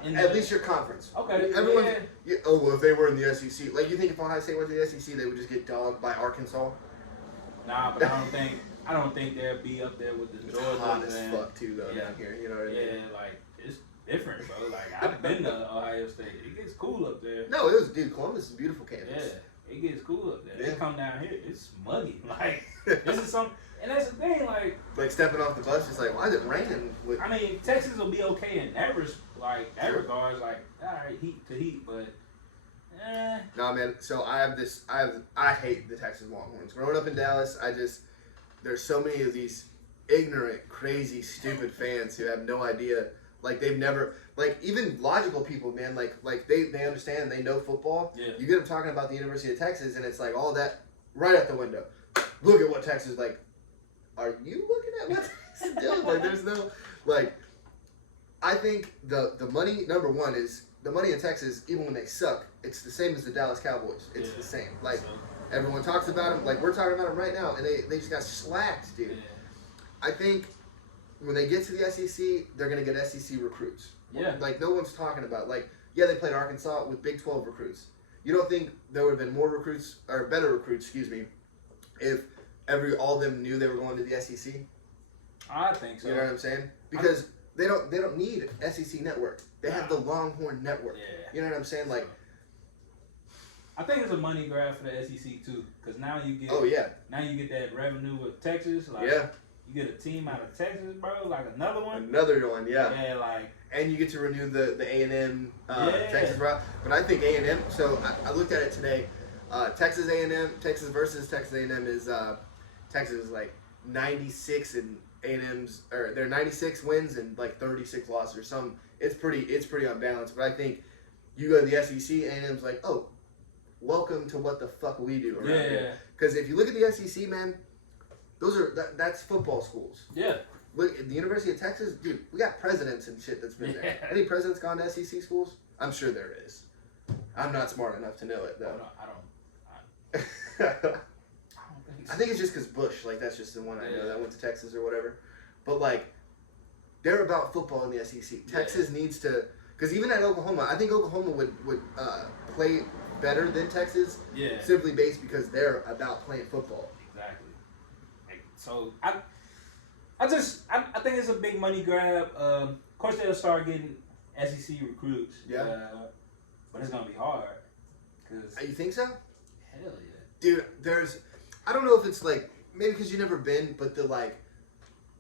At least your conference. Okay. Everyone. Yeah. Oh well, if they were in the SEC, like you think if Ohio State went to the SEC, they would just get dogged by Arkansas? Nah, but I don't think. I don't think they'll be up there with the It's hot as Georgia. fuck too though down here. You know what I mean? Yeah, like it's different, bro. Like I've been to Ohio State. It gets cool up there. No, it was Columbus is a beautiful campus. Yeah, it gets cool up there. Yeah. They come down here, it's muggy. Like this is some, and that's the thing. Like stepping off the bus, just like why is it raining? I mean, Texas will be okay in that regards. Like all right, heat to heat, but. No man, so I hate the Texas Longhorns. Growing up in Dallas, there's so many of these ignorant, crazy, stupid fans who have no idea. Like they've never, like even logical people, man. Like they understand, they know football. Yeah. You get them talking about the University of Texas, and it's like all that right out the window. Look at what Texas like. Are you looking at what Texas is doing? Like there's no like. I think the money number one is. The money in Texas, even when they suck, it's the same as the Dallas Cowboys. It's the same. Like, everyone talks about them. Like, we're talking about them right now, and they just got slacked, dude. Yeah. I think when they get to the SEC, they're going to get SEC recruits. Yeah. Like, no one's talking about, like, yeah, they played Arkansas with Big 12 recruits. You don't think there would have been more recruits, or better recruits, excuse me, if all of them knew they were going to the SEC? I think so. You know what I'm saying? Because they don't need SEC network. They have the Longhorn Network. Yeah. You know what I'm saying? Like, I think it's a money grab for the SEC too, because now you get now you get that revenue with Texas. Like, you get a team out of Texas, bro. Like another one. Yeah. Like, and you get to renew the A&M Texas route. But I think A&M. So I looked at it today. Texas A&M, Texas versus Texas A&M is Texas is like 96 and A&M's or they're 96 wins and like 36 losses or some. It's pretty unbalanced. But I think you go to the SEC, A&M's like, oh, welcome to what the fuck we do around here. Because if you look at the SEC, man, that's football schools. Yeah. Look at the University of Texas, dude. We got presidents and shit that's been there. Any presidents gone to SEC schools? I'm sure there is. I'm not smart enough to know it though. I don't think so. I think it's just because Bush, like that's just the one I know that went to Texas or whatever. But like, they're about football in the SEC. Texas needs to, because even at Oklahoma, I think Oklahoma would play better than Texas. Yeah. Simply based because they're about playing football. Exactly. So I think it's a big money grab. Of course, they'll start getting SEC recruits. Yeah. But it's gonna be hard. You think so? Hell yeah. Dude, I don't know if it's like maybe because you've never been, but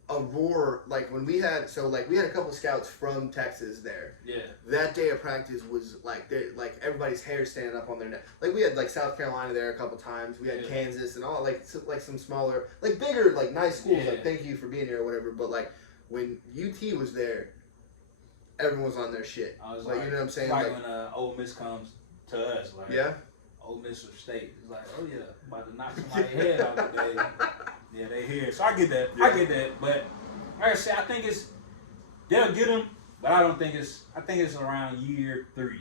a roar like when we had a couple scouts from Texas there. Yeah. That day of practice was like everybody's hair standing up on their neck. Like we had like South Carolina there a couple times. We had Kansas and all like some smaller like bigger like nice schools. Like thank you for being here or whatever. But like when UT was there, everyone was on their shit. I was like you know what I'm saying? Like when Ole Miss comes to us, like Ole Miss or State, it's like oh yeah, about to knock somebody's head out today. Yeah, they here. So I get that. Yeah. I get that. But like I said, I think they'll get them, but I think it's around year 3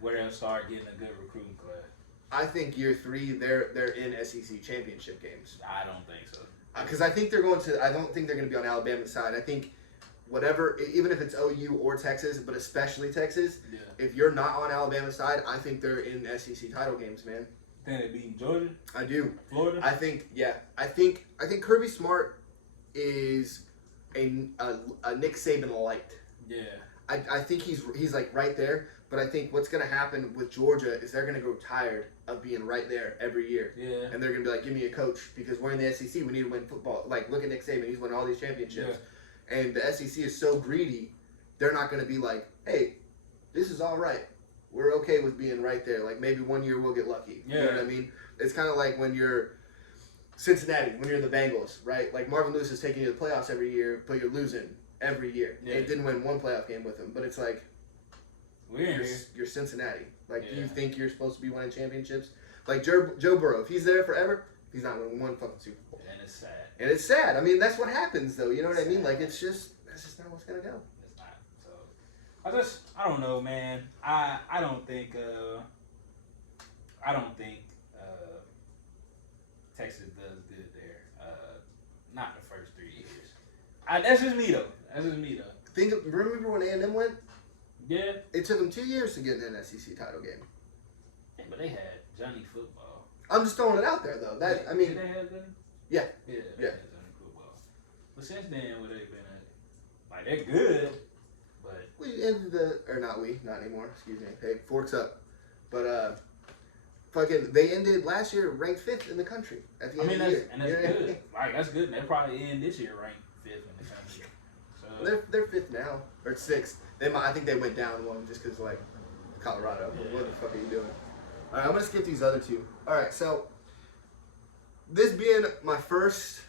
where they'll start getting a good recruiting class. I think year 3 they're in SEC championship games. I don't think so. Because I think they're going to. I don't think they're going to be on Alabama's side. I think whatever, even if it's OU or Texas, but especially Texas, if you're not on Alabama's side, I think they're in SEC title games, man. Think they beating Georgia? I do. Florida? I think Kirby Smart is a Nick Saban light. Yeah. I think he's like right there, but I think what's gonna happen with Georgia is they're gonna grow tired of being right there every year. Yeah. And they're gonna be like, give me a coach because we're in the SEC. We need to win football. Like look at Nick Saban. He's won all these championships. Yeah. And the SEC is so greedy, they're not gonna be like, hey, this is all right. We're okay with being right there. Like maybe one year we'll get lucky. Yeah. You know what I mean? It's kind of like when you're Cincinnati, when you're the Bengals, right? Like Marvin Lewis is taking you to the playoffs every year, but you're losing every year. Yeah. They didn't win one playoff game with him, but it's like you're Cincinnati. Like do you think you're supposed to be winning championships? Like Joe Burrow, if he's there forever, he's not winning one fucking Super Bowl. And it's sad. And it's sad. I mean, that's what happens though. You know what I mean? Like that's just not what's gonna go. I don't know, man. I don't think Texas does good there. Not the first 3 years. That's just me though. Remember when A&M went? Yeah. It took them 2 years to get in an SEC title game. Yeah, but they had Johnny Football. I'm just throwing it out there though. Did they have Johnny? Yeah. Yeah. Yeah. But since then, what they've been at? Like, they're good, but... We ended not anymore, excuse me. Hey, forks up. But, they ended last year ranked 5th in the country at the end of the year. And that's good. Like, that's good. They'll probably end this year ranked 5th in the country. So they're 5th now, or 6th. I think they went down one just because, like, Colorado. Yeah. What the fuck are you doing? All right, I'm going to skip these other two. All right, so this being my first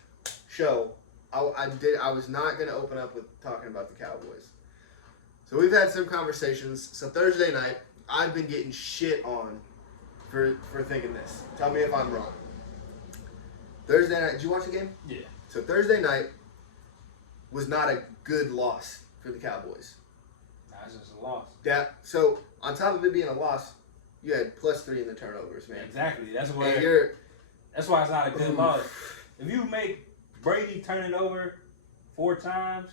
show, I was not going to open up with talking about the Cowboys. So we've had some conversations. So Thursday night, I've been getting shit on for thinking this. Tell me if I'm wrong. Thursday night, did you watch the game? Yeah. So Thursday night was not a good loss for the Cowboys. That's just a loss. Yeah. So on top of it being a loss, you had +3 in the turnovers, man. Exactly. That's why it's not a good loss. If you make Brady turn it over 4 times,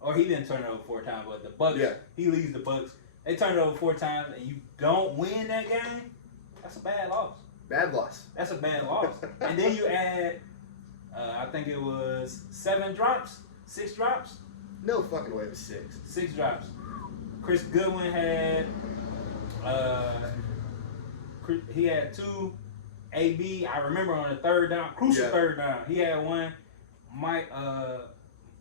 or he didn't turn it over 4 times, but the Bucks, he leads the Bucks. They turn it over 4 times, and you don't win that game. That's a bad loss. Bad loss. That's a bad loss. And then you add, I think it was 6 drops. No fucking way it was 6. 6 drops. Chris Goodwin had, he had 2. AB, I remember on the 3rd down, crucial 3rd down, he had 1. Mike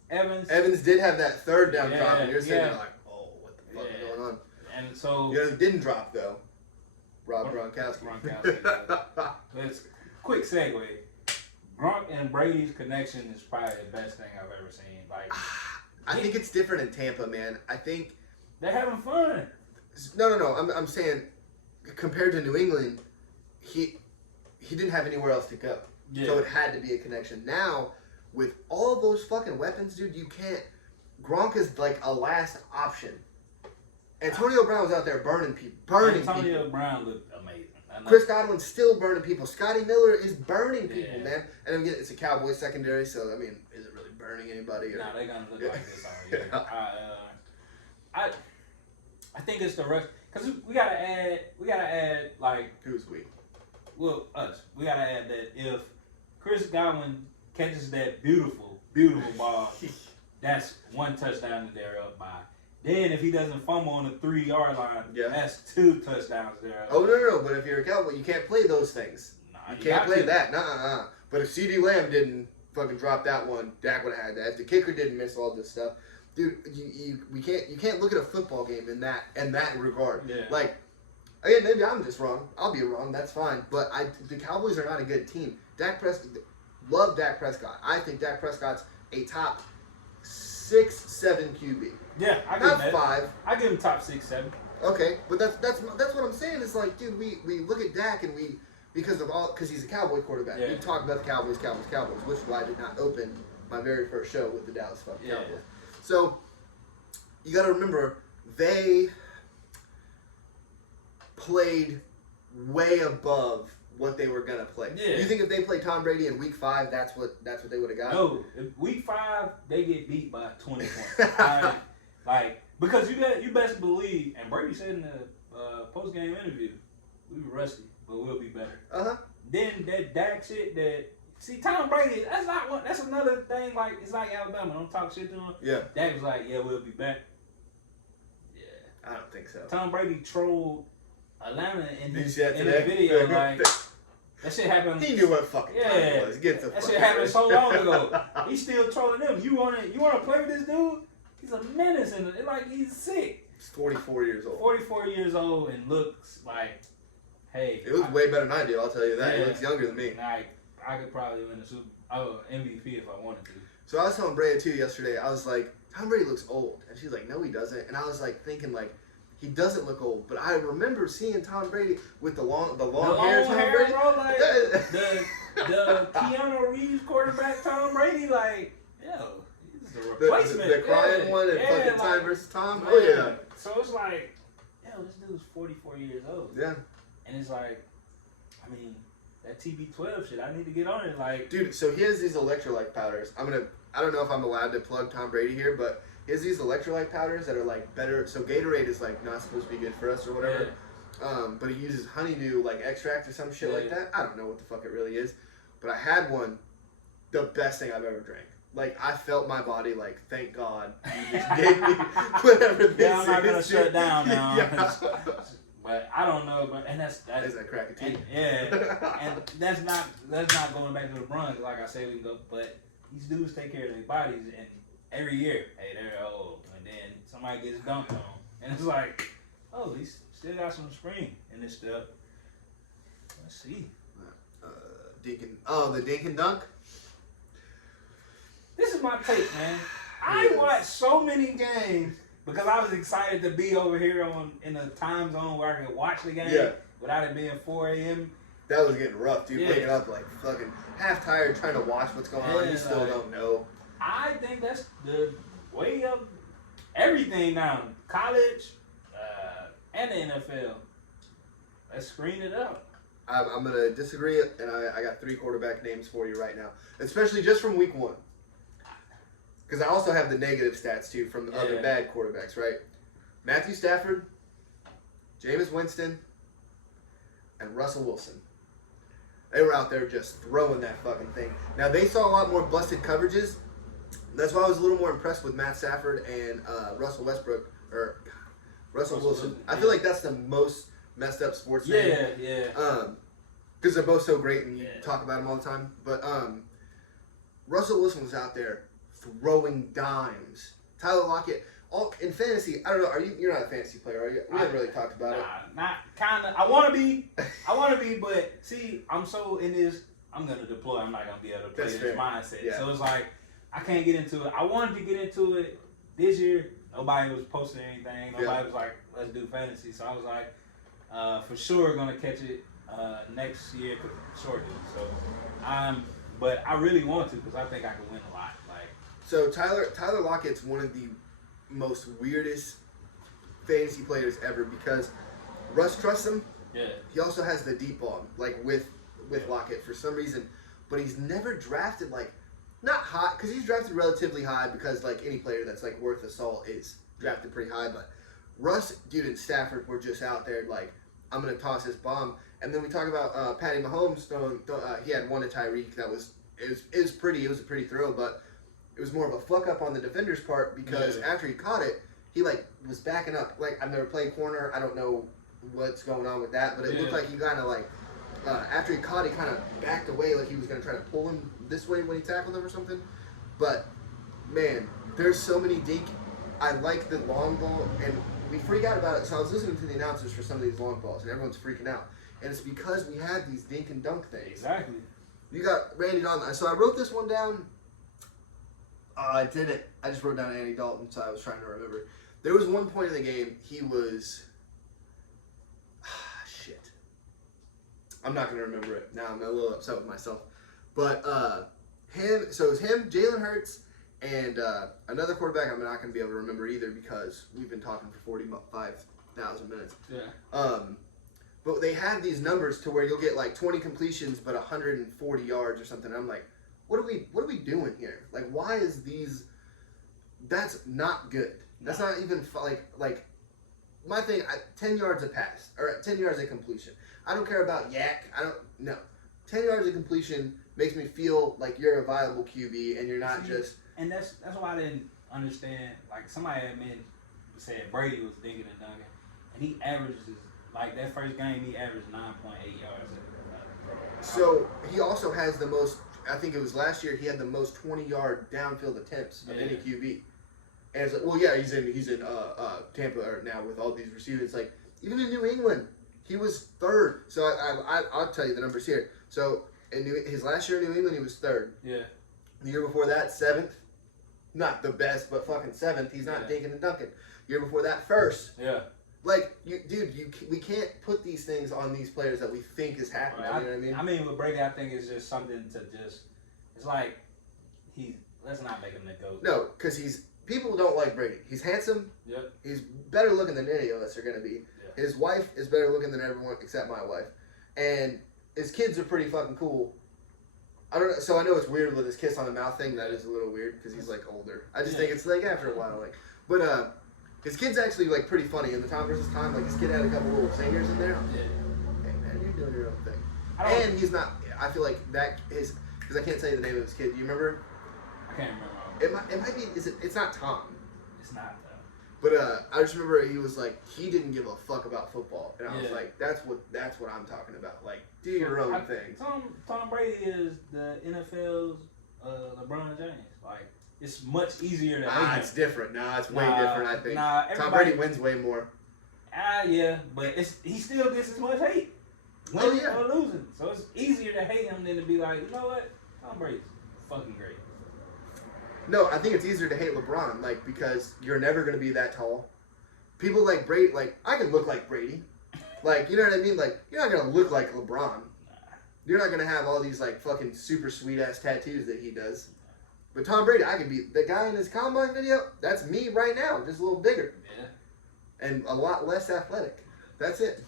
Evans did have that 3rd down drop, and you're sitting there like, oh, what the fuck is going on? And so it didn't drop though. Rob Gronkowski. Let's quick segue. Gronk and Brady's connection is probably the best thing I've ever seen. Like, I think it's different in Tampa, man. I think they're having fun. No. I'm saying compared to New England, he didn't have anywhere else to go. Yeah. So it had to be a connection. Now, with all those fucking weapons, dude, you can't. Gronk is like a last option. Antonio Brown was out there burning people. Antonio Brown looked amazing. Chris Godwin's still burning people. Scotty Miller is burning people, man. And again, it's a Cowboys secondary, so I mean, is it really burning anybody? Nah, they're gonna look like this all year. I think it's the rush because we gotta add like who's we? Well, us. We gotta add that if Chris Godwin catches that beautiful ball, that's 1 touchdown that they're up by. Then if he doesn't fumble on the 3-yard line, that's 2 touchdowns there. Oh no! But if you're a Cowboy, you can't play those things. Nah, you can't play that. Nah. But if CeeDee Lamb didn't fucking drop that one, Dak would have had that. If the kicker didn't miss all this stuff, dude, you can't look at a football game in that regard. Yeah. Like, again, maybe I'm just wrong. I'll be wrong. That's fine. But the Cowboys are not a good team. Love Dak Prescott. I think Dak Prescott's a top 6-7 QB. Yeah, I give him that. 5. I give him top 6-7. Okay, but that's what I'm saying. It's like, dude, we look at Dak and because he's a Cowboy quarterback. Yeah. We talk about the Cowboys, which is why I did not open my very first show with the Dallas fucking Cowboys. So you got to remember they played way above what they were gonna play. Yeah. You think if they played Tom Brady in Week 5, that's what they would have got? No, if Week 5 they get beat by 20 points. Like because you best believe, and Brady said in the post game interview, we were rusty, but we'll be better. Then that Dak shit Tom Brady, that's another thing. Like it's like Alabama, don't talk shit to him. Yeah. Dak was like, yeah, we'll be back. Yeah. I don't think so. Tom Brady trolled Atlanta in the video, like that shit happened. He knew what fucking time it was. Get the that shit happened so long ago. He's still trolling them. You wanna play with this dude? He's a menace and like he's sick. He's 44 years old. 44 years old and looks like, hey. It looks way better than I do. I'll tell you that. He looks younger than me. I could probably win the MVP if I wanted to. So I was telling Brea too yesterday. I was like, Tom Brady looks old, and she's like, no, he doesn't. And I was like thinking like. He doesn't look old, but I remember seeing Tom Brady with the long hair. Tom Brady, bro, like the Keanu Reeves quarterback, Tom Brady, like he's the replacement. The crying one and fucking Time versus Tom. Man. Oh yeah. So it's like, this dude's 44 years old. Yeah. And it's like, I mean, that TB12 shit, I need to get on it, like. Dude, so he has these electrolyte powders. I don't know if I'm allowed to plug Tom Brady here, but. He has these electrolyte powders that are like better. So Gatorade is like not supposed to be good for us or whatever. Yeah. But he uses honeydew like extract or some shit like that. I don't know what the fuck it really is. But I had one, the best thing I've ever drank. like I felt my body like, thank God you just gave me whatever this is. Yeah, I'm not gonna shut down now. Yeah. But I don't know, but that's that crack a teeth. And that's not going back to the Bronx. Like I say, we can go, but these dudes take care of their bodies, and every year, hey, they're old, and then somebody gets dunked on, and it's like, oh, he's still got some spring in this stuff. Let's see. The dink and dunk. This is my take, man. I watched so many games because I was excited to be over here in a time zone where I could watch the game without it being 4 a.m. That was getting rough, dude. Waking up like fucking half tired, trying to watch what's going on. You still don't know. I think that's the way of everything now. College and the NFL. Let's screen it up. I'm going to disagree, and I got 3 quarterback names for you right now, especially just from week 1. Because I also have the negative stats, too, from the other bad quarterbacks, right? Matthew Stafford, Jameis Winston, and Russell Wilson. They were out there just throwing that fucking thing. Now, they saw a lot more busted coverages. That's why I was a little more impressed with Matt Stafford and Russell Wilson. I feel like that's the most messed up sports name. Because they're both so great and you talk about them all the time. But Russell Wilson was out there throwing dimes. Tyler Lockett, all in fantasy. I don't know. You're not a fantasy player, are you? We haven't really talked about it. Not kind of. I want to be, but see, I'm so in this. I'm gonna deploy. I'm not gonna be able to play this mindset. Yeah. So it's like I can't get into it. I wanted to get into it this year. Nobody was posting anything. Nobody was like, let's do fantasy. So I was like, for sure gonna catch it next year for sure. So but I really want to because I think I can win a lot. So Tyler Lockett's one of the most weirdest fantasy players ever because Russ trusts him. Yeah. He also has the deep ball, like with Lockett for some reason, but he's never drafted like not high because he's drafted relatively high because like any player that's like worth a salt is drafted pretty high. But Russ, dude, and Stafford were just out there like I'm gonna toss this bomb. And then we talk about Patty Mahomes he had one to Tyreek that was it was a pretty throw, but it was more of a fuck up on the defender's part because after he caught it, he like was backing up. Like I've never played corner, I don't know what's going on with that, but it looked like he kind of like after he caught, he kind of backed away like he was gonna try to pull him this way when he tackled him or something. But man, there's so many dink. I like the long ball, and we freak out about it. So I was listening to the announcers for some of these long balls, and everyone's freaking out, and it's because we have these dink and dunk things. Exactly. You got Randy Dalton. So I wrote this one down. I didn't. I just wrote down Andy Dalton, so I was trying to remember. There was one point in the game, he was... shit. I'm not going to remember it. Now I'm a little upset with myself. But it was him, Jalen Hurts, and another quarterback I'm not going to be able to remember either because we've been talking for 45,000 minutes. Yeah. But they have these numbers to where you'll get like 20 completions but 140 yards or something. I'm like, what are we doing here? Like, why is these? That's not good. That's not even like my thing. 10 yards a pass or 10 yards a completion. I don't care about yak. 10 yards of completion makes me feel like you're a viable QB and you're not just. And that's why I didn't understand. Like somebody said Brady was dinking and dunking, and he averages like that first game he averaged 9.8 yards. So he also has the most. I think it was last year he had the most 20-yard downfield attempts of any QB. And it's like, well, yeah, he's in Tampa now with all these receivers. Like even in New England, he was third. So I'll tell you the numbers here. So in his last year in New England, he was third. Yeah. The year before that, 7th. Not the best, but fucking 7th. He's not dinking and dunking. Year before that, 1st. Yeah. Like, we can't put these things on these players that we think is happening. You know what I mean? I mean, with Brady, I think it's just something to just. It's like let's not make him the GOAT. No, because people don't like Brady. He's handsome. Yep. He's better looking than any of us are gonna be. Yep. His wife is better looking than everyone except my wife, and his kids are pretty fucking cool. I don't know. So I know it's weird with his kiss on the mouth thing. That is a little weird because he's like older. I just think it's like after a while, like, but his kid's actually like pretty funny in the Time vs. Time. Like his kid had a couple little singers in there. Yeah. Hey man, you're doing your own thing. And he's not. I feel like that is because I can't tell you the name of his kid. Do you remember? I can't remember. It might be. It's not Tom. It's not though. But I just remember he was like, he didn't give a fuck about football, and I was like, that's what I'm talking about. Like, do your own thing. Tom Brady is the NFL's LeBron James. Like, it's much easier to hate him. It's different. It's way different. I think. Tom Brady wins way more. Yeah, but he still gets as much hate. Winning or losing, so it's easier to hate him than to be like, you know what, Tom Brady's fucking great. No, I think it's easier to hate LeBron, like, because you're never going to be that tall. People like Brady, like, I can look like Brady. Like, you know what I mean? Like, you're not going to look like LeBron. You're not going to have all these, like, fucking super sweet-ass tattoos that he does. But Tom Brady, I could be, the guy in his combine video, that's me right now, just a little bigger. Yeah. And a lot less athletic. That's it.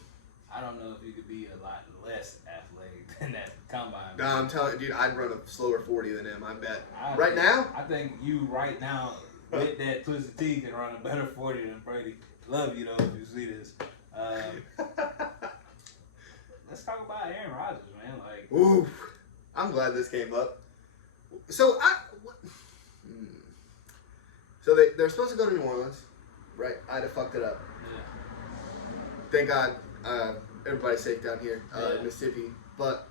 I don't know if you could be a lot less athletic than that combine. Nah, I'm telling you, dude, I'd run a slower 40 than him, I bet. I think you right now, with that twisted T, can run a better 40 than Brady. Love you, though, if you see this. Let's talk about Aaron Rodgers, man. Like, ooh, I'm glad this came up. So, So they're supposed to go to New Orleans, right? I'd have fucked it up. Yeah. Thank God. Everybody's safe down here in Mississippi. But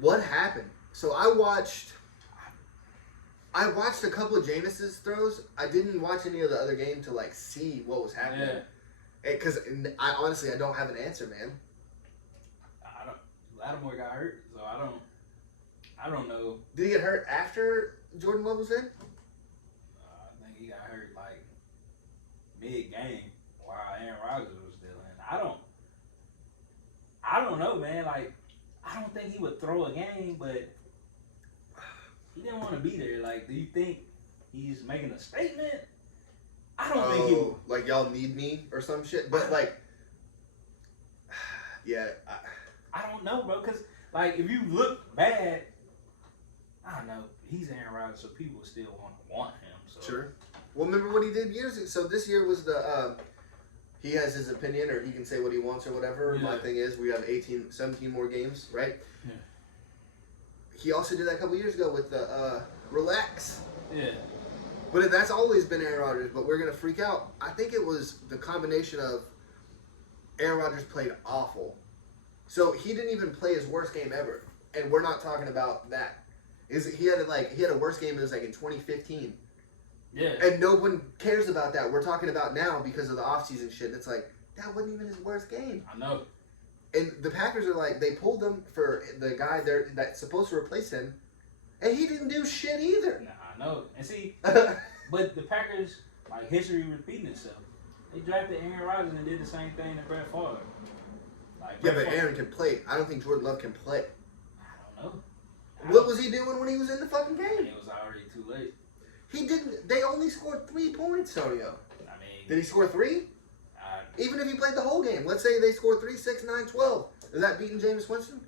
what happened? So I watched a couple of Jameis's throws. I didn't watch any of the other game to like see what was happening. Because I honestly don't have an answer, man. Lattimore got hurt, so I don't know. Did he get hurt after Jordan Love was in? I think he got hurt like mid-game while Aaron Rodgers was still in. I don't know, man. Like, I don't think he would throw a game, but he didn't want to be there. Like, do you think he's making a statement? I don't think he would. Like, y'all need me or some shit? But, like, yeah. I don't know, bro, because, like, if you look bad, I don't know. He's Aaron Rodgers, so people still want him. So. Sure. Well, remember what he did years ago? So this year was the... he has his opinion, or he can say what he wants or whatever. Yeah. My thing is, we have 17 more games, right? Yeah. He also did that a couple years ago with the relax. Yeah. But that's always been Aaron Rodgers, but we're going to freak out. I think it was the combination of Aaron Rodgers played awful. So he didn't even play his worst game ever. And we're not talking about that. He had a worst game that was like in 2015. Yeah. And no one cares about that. We're talking about now because of the offseason shit. And it's like, that wasn't even his worst game. I know. And the Packers are like, they pulled him for the guy there that's supposed to replace him. And he didn't do shit either. Nah, I know. And see, but the Packers, like, history repeating itself. They drafted Aaron Rodgers and did the same thing to Brett Favre. Like, yeah, but Aaron can play. I don't think Jordan Love can play. I don't know. What was he doing when he was in the fucking game? It was already too late. He didn't. They only scored 3 points, Tonio. I mean, did he score 3? Even if he played the whole game, let's say they scored 3, 6, 9, 12. Is that beating Jameis Winston?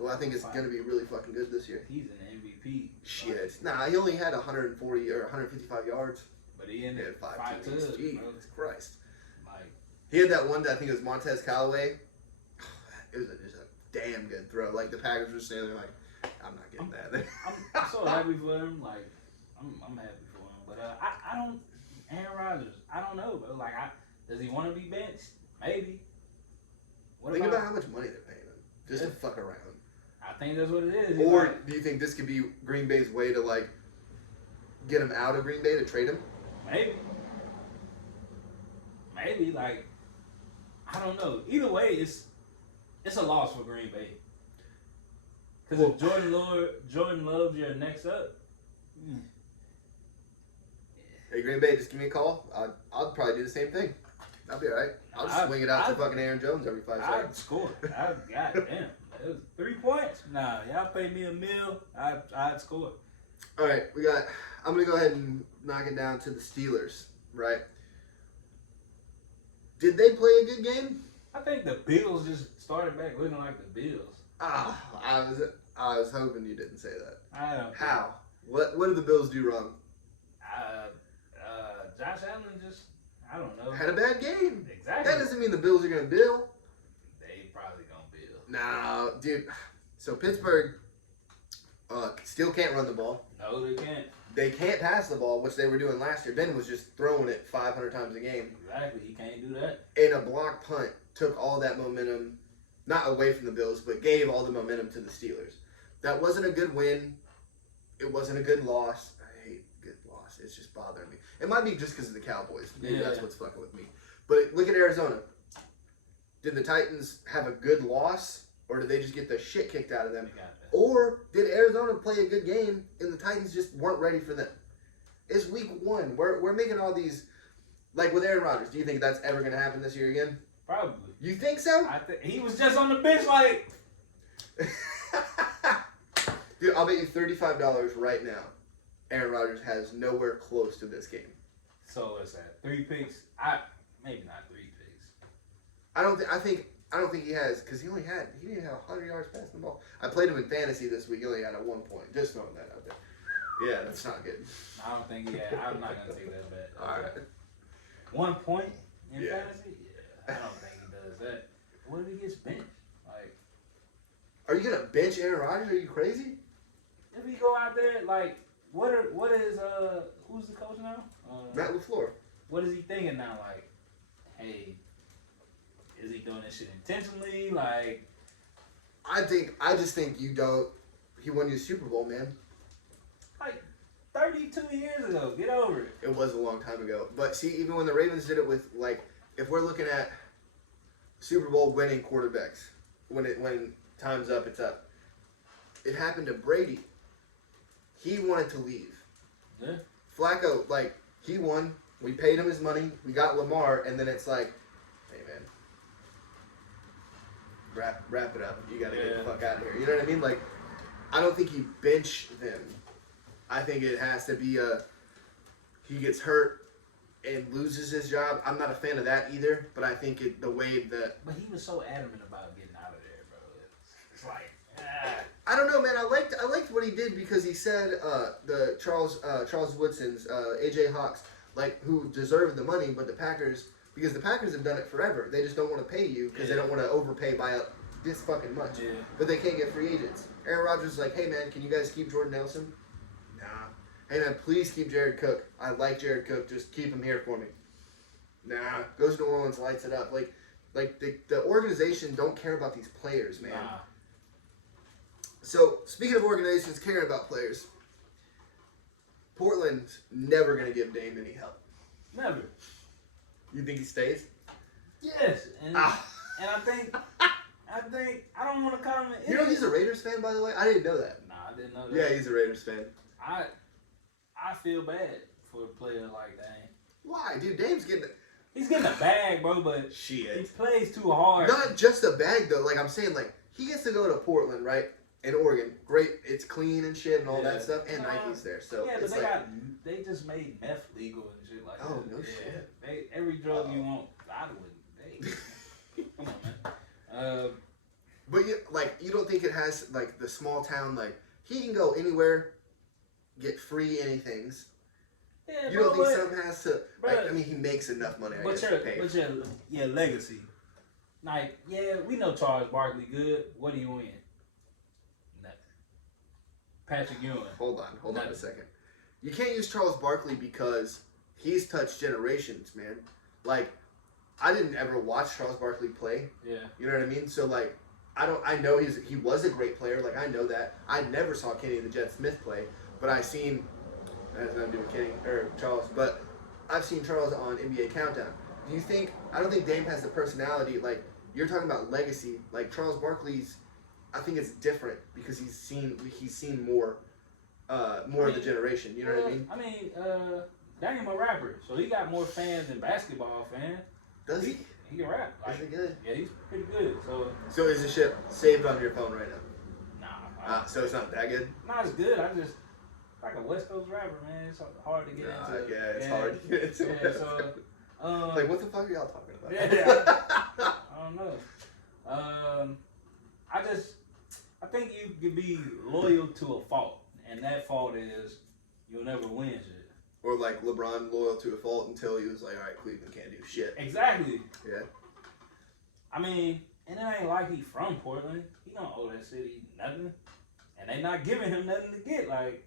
Well, I think it's going to be really fucking good this year. He's an MVP. Shit. Nah, he only had 140 or 155 yards. But he ended had 5 touchdowns. Jesus Christ. Like, he had that one that I think it was Montez Callaway. It was just a damn good throw. Like, the Packers were standing there like, I'm not getting that. I'm so happy for him. Like, I'm happy for him. But I don't, Aaron Rodgers, I don't know, bro. Like, does he want to be benched? Maybe. Think about how much money they're paying him just to fuck around. I think that's what it is. Or do you think this could be Green Bay's way to, like, get him out of Green Bay to trade him? Maybe. Like, I don't know. Either way, it's a loss for Green Bay. Because if Jordan Love's your next up. Hey, Green Bay, just give me a call. I'll probably do the same thing. I'll be all right. I'll just swing it out to fucking Aaron Jones every 5 seconds. I'd score. Goddamn. It was 3 points? Nah, y'all pay me $1 million. I'd score. All right, I'm going to go ahead and knock it down to the Steelers, right? Did they play a good game? I think the Bills just started back looking like the Bills. I was hoping you didn't say that. I don't. How? What did the Bills do wrong? Josh Allen just, I don't know. Had a bad game. Exactly. That doesn't mean the Bills are going to bill. They probably going to bill. No, dude. So Pittsburgh, Still can't run the ball. No, they can't. They can't pass the ball, which they were doing last year. Ben was just throwing it 500 times a game. Exactly. He can't do that. And a block punt took all that momentum, not away from the Bills, but gave all the momentum to the Steelers. That wasn't a good win. It wasn't a good loss. I hate good loss. It's just bothering me. It might be just because of the Cowboys. Maybe that's what's fucking with me. But look at Arizona. Did the Titans have a good loss, or did they just get the shit kicked out of them? Or did Arizona play a good game and the Titans just weren't ready for them? It's week 1. We're making all these, like with Aaron Rodgers. Do you think that's ever going to happen this year again? Probably. You think so? He was just on the bench like. Dude, I'll bet you $35 right now. Aaron Rodgers has nowhere close to this game. So what's that? 3 picks? Maybe not 3 picks. I don't think he has, because he didn't have 100 yards passing the ball. I played him in fantasy this week. He only had 1 point. Just throwing that out there. Yeah, that's not good. I don't think he had. I'm not gonna take that bet. All right. 1 point in fantasy? Yeah, I don't think he does that. What if he gets benched? Like, are you gonna bench Aaron Rodgers? Are you crazy? If he go out there, like, what is who's the coach now? Matt LaFleur. What is he thinking now? Like, hey, is he doing this shit intentionally? Like, I just think you don't. He won you a Super Bowl, man. Like 32 years ago. Get over it. It was a long time ago. But see, even when the Ravens did it with, like, if we're looking at Super Bowl winning quarterbacks, when time's up, it's up. It happened to Brady. He wanted to leave. Yeah. Flacco, like, he won. We paid him his money. We got Lamar, and then it's like, hey, man, wrap it up. You got to get the fuck out of here. You know what I mean? Like, I don't think you bench them. I think it has to be he gets hurt and loses his job. I'm not a fan of that either, but I think the way that... But he was so adamant about getting out of there, bro. It's like... I don't know, man. I liked what he did because he said the Charles Woodson's AJ Hawks, like, who deserved the money, but the Packers, because the Packers have done it forever, they just don't want to pay you because they don't want to overpay by this fucking much. Yeah. But they can't get free agents. Aaron Rodgers is like, hey man, can you guys keep Jordan Nelson? Nah. Hey man, please keep Jared Cook. I like Jared Cook. Just keep him here for me. Nah. Goes to New Orleans, lights it up. Like the organization don't care about these players, man. Nah. So, speaking of organizations caring about players, Portland's never going to give Dame any help. Never. You think he stays? Yes. And I think, I don't want to call him an idiot. You know he's a Raiders fan, by the way? I didn't know that. Nah, I didn't know that. Yeah, he's a Raiders fan. I feel bad for a player like Dame. Why? Dude, Dame's getting... He's getting a bag, bro, but shit. He plays too hard. Not just a bag, though. Like, I'm saying, like, he gets to go to Portland, right? In Oregon, great. It's clean and shit and all that stuff, and Nike's there. So yeah, but they just made meth legal and shit like that. Oh no shit! Every drug you want, I would. Come on, man. But you don't think it has like the small town, like he can go anywhere, get free anythings. Yeah, you don't think something has to? Like, I mean, he makes enough money. But your legacy. Like, yeah, we know Charles Barkley good. What do you win? Patrick Ewing. Hold on a second. You can't use Charles Barkley because he's touched generations, man. Like, I didn't ever watch Charles Barkley play. Yeah. You know what I mean? So like, I know he was a great player. Like, I know that. I never saw Kenny the Jet Smith play, but I seen that has nothing to do with Kenny or Charles, but I've seen Charles on NBA Countdown. Do you think? I don't think Dame has the personality. Like, you're talking about legacy. Like Charles Barkley's. I think it's different because he's seen more of the generation. You know what I mean? Dame a rapper, so he got more fans than basketball fans. Does he? He can rap. Is he good? Yeah, he's pretty good. So is the shit saved on your phone right now? Nah. So it's not that good? Not as good. I just like a West Coast rapper, man. It's hard to get into. Yeah, it's hard to get into. Yeah, like what the fuck are y'all talking about? Yeah, I don't know. I think you can be loyal to a fault, and that fault is you'll never win shit. Or like LeBron loyal to a fault until he was like, all right, Cleveland can't do shit. Exactly. Yeah. I mean, and it ain't like he from Portland. He don't owe that city nothing. and they not giving him nothing to get. Like,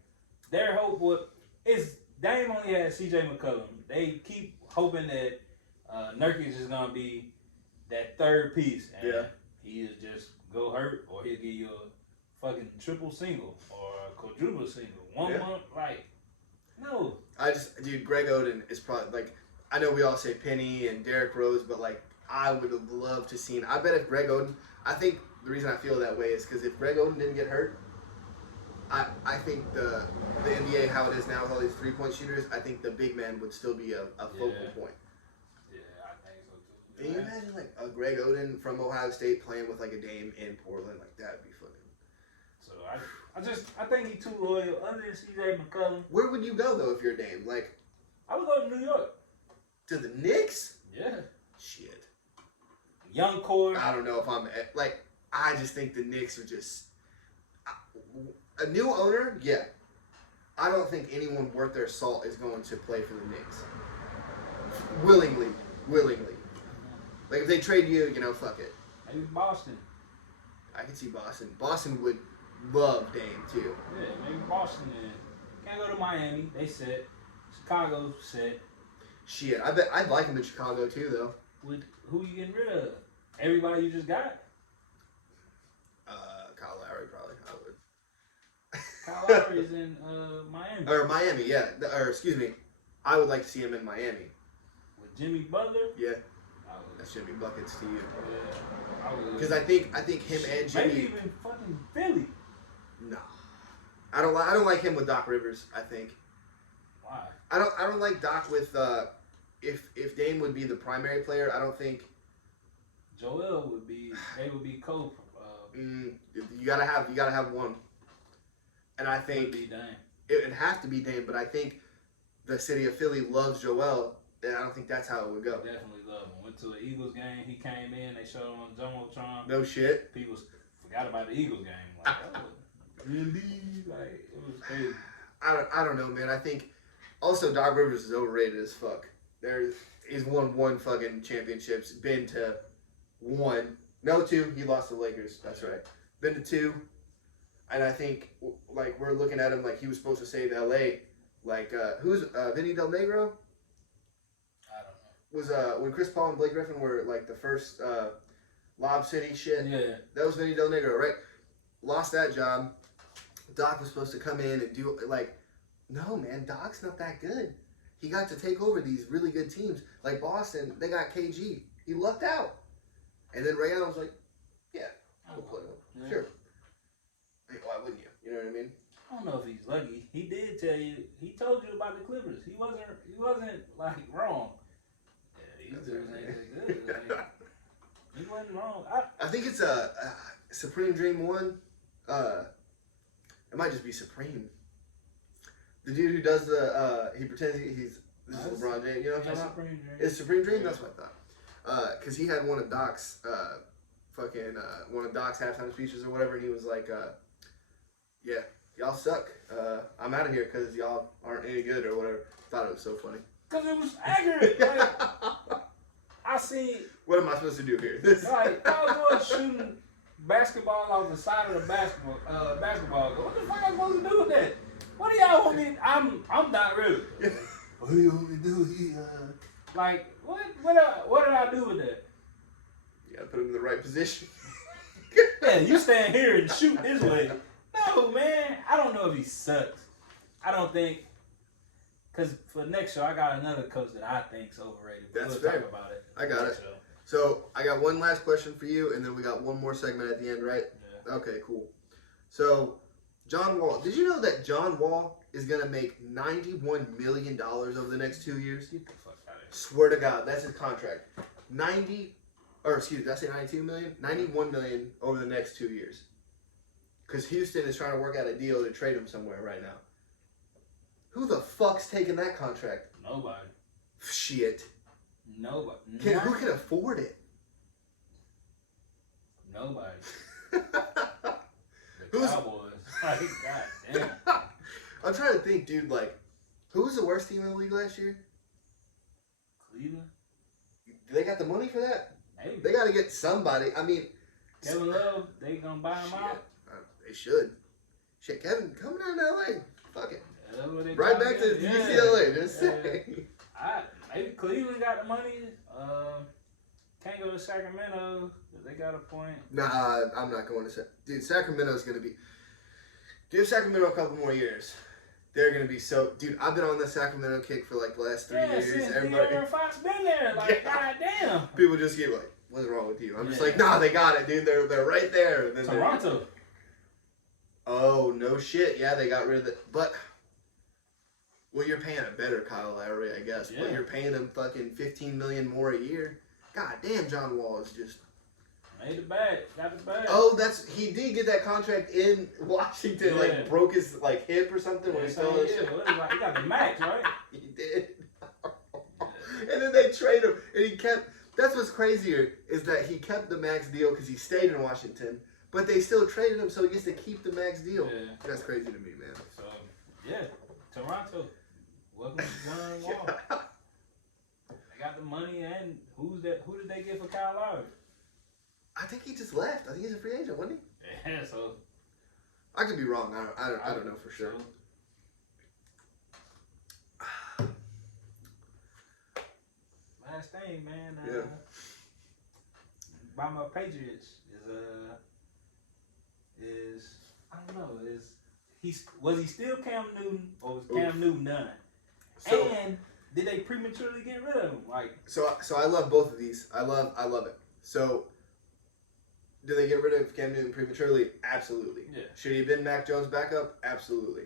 their hope is Dame only had C.J. McCollum. They keep hoping that Nurkic is gonna be that third piece, and he is just go hurt, or he'll give you a fucking triple single or a quadruple single. 1 month, like, no. Dude, Greg Oden is probably, like, I know we all say Penny and Derrick Rose, but, like, I would have loved to seen. I bet if Greg Oden, I think the reason I feel that way is because if Greg Oden didn't get hurt, I think the NBA, how it is now with all these 3-point shooters, I think the big man would still be a focal point. Yeah, I think so too. Can you imagine, like, a Greg Oden from Ohio State playing with, like, a Dame in Portland? Like, that'd be fucking. So I think he's too loyal. Other than C.J. McCollum. Where would you go, though, if you're Dame? Like, I would go to New York. To the Knicks? Yeah. Shit. Young core. I don't know if I'm, like, I just think the Knicks are just. A new owner, yeah. I don't think anyone worth their salt is going to play for the Knicks. Willingly. Like, if they trade you, you know, fuck it. Maybe Boston. I could see Boston. Boston would love Dame, too. Yeah, maybe Boston then. Can't go to Miami. They set. Chicago set. Shit, I bet I'd like him in Chicago, too, though. With who you getting rid of? Everybody you just got? Kyle Lowry, probably. I would. Kyle Lowry's in Miami. Or Miami, yeah. Or, excuse me. I would like to see him in Miami. With Jimmy Butler? Yeah. That's Jimmy Buckets to you. Yeah. Because I think him and Jimmy. Maybe even fucking Philly. No. I don't like him with Doc Rivers, I think. Why? I don't like Doc with if Dame would be the primary player, I don't think Joel would be co. you gotta have one. And I think it'd have to be Dame, but I think the city of Philly loves Joel, and I don't think that's how it would go. Definitely love him. Went to an Eagles game, he came in, they showed him on Jumbotron. No shit. People forgot about the Eagles game. Like, really? Like, it was crazy. I don't know, man. I think also Doc Rivers is overrated as fuck. He's won 1 fucking championships, been to 1. No, 2. He lost to the Lakers. That's right. Been to 2. And I think, like, we're looking at him like he was supposed to save L.A. Like, who's Vinny Del Negro? I don't know. Was when Chris Paul and Blake Griffin were, like, the first Lob City shit. Yeah. That was Vinny Del Negro, right? Lost that job. Doc was supposed to come in and do, like, no, man, Doc's not that good. He got to take over these really good teams. Like Boston, they got KG. He lucked out. And then Ray Allen was like, yeah, I'll play him. Yeah. Sure. I mean, why wouldn't you? You know what I mean? I don't know if he's lucky. He did tell you. He told you about the Clippers. He wasn't like wrong. Yeah, these dudes ain't that good. Like, he wasn't wrong. I think it's a Supreme Dream 1. It might just be Supreme. The dude who does he pretends he's this is LeBron James. You know what I'm talking about? Supreme Dream. It's Supreme Dream. That's what I thought. Because he had one of Doc's one of Doc's halftime speeches or whatever, and he was like, yeah, y'all suck. I'm out of here because y'all aren't any good or whatever. Thought it was so funny. Because it was accurate. Like, I see. What am I supposed to do here? Like, I was shooting basketball off the side of the basketball. What the fuck am I supposed to do with that? What do y'all want me? I'm not really. What do you want me to do here? Like, what did I do with that? You gotta put him in the right position. Yeah, you stand here and shoot this way. No, man. I don't know if he sucks. I don't think. Because for the next show, I got another coach that I think's overrated. That's we'll fair. Talk about it. I got it. So I got one last question for you, and then we got one more segment at the end, right? Yeah. Okay, cool. So John Wall, did you know that John Wall is gonna make $91 million over the next 2 years? Get the fuck out of here. Swear to God, that's his contract. Did I say 92 million? 91 million over the next 2 years. Because Houston is trying to work out a deal to trade him somewhere right now. Who the fuck's taking that contract? Nobody. Shit. Nobody. Who can afford it? Nobody. The Cowboys. Like, God damn. I'm trying to think, dude, like, who was the worst team in the league last year? Cleveland. They got the money for that? Maybe. They got to get somebody. I mean, Kevin Love, they gonna buy him out? They should. Shit, Kevin, coming down to LA. Fuck it. Yeah, right back to UCLA. Just say. Maybe Cleveland got the money. Can't go to Sacramento. They got a point. Nah, I'm not going to Dude, Sacramento's going to be... Give Sacramento a couple more years. They're going to be so... Dude, I've been on the Sacramento kick for like the last 3 years. Since De'Aaron Fox been there. Like, goddamn. People just get like, what's wrong with you? I'm just like, nah, they got it, dude. They're right there. Then Toronto. Oh, no shit. Yeah, they got rid of it. But... Well, you're paying a better Kyle Lowry, I guess. Yeah. But you're paying him fucking $15 million more a year. God damn, John Wall is just... Made the bag. Got the bag. Oh, he did get that contract in Washington. Yeah. Like, broke his, like, hip or something when he fell in. Like, he got the max, right? He did. And then they trade him. And he kept... That's what's crazier, is that he kept the max deal because he stayed in Washington. But they still traded him, so he gets to keep the max deal. Yeah. That's crazy to me, man. So, yeah. Toronto. Welcome to John Wall. They got the money, and who did they get for Kyle Lowry? I think he just left. I think he's a free agent, wasn't he? Yeah, so I could be wrong. I don't know for sure. Last thing, man. By my Patriots is I don't know. Was he still Cam Newton or was Cam Newton done? So, and did they prematurely get rid of him? Like so I love both of these. I love it. So did they get rid of Cam Newton prematurely? Absolutely. Yeah. Should he have been Mac Jones' backup? Absolutely.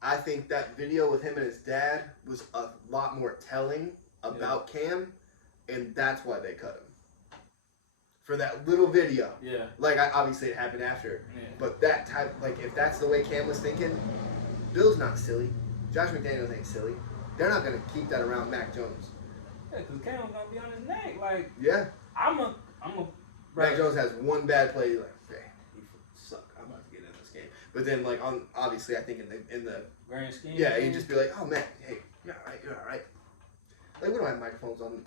I think that video with him and his dad was a lot more telling about Cam, and that's why they cut him. For that little video. Yeah. Like, obviously it happened after. Yeah. But that type, like, if that's the way Cam was thinking, Bill's not silly. Josh McDaniels ain't silly. They're not going to keep that around Mac Jones. Yeah, because Cam's going to be on his neck. Like, yeah. I'm a Mac Jones has one bad play, like, hey, you suck. I'm about to get in this game. But then, like, obviously, I think in the grand scheme. Yeah, he'd just be like, oh, man, hey, you're all right. Like, we don't have microphones on.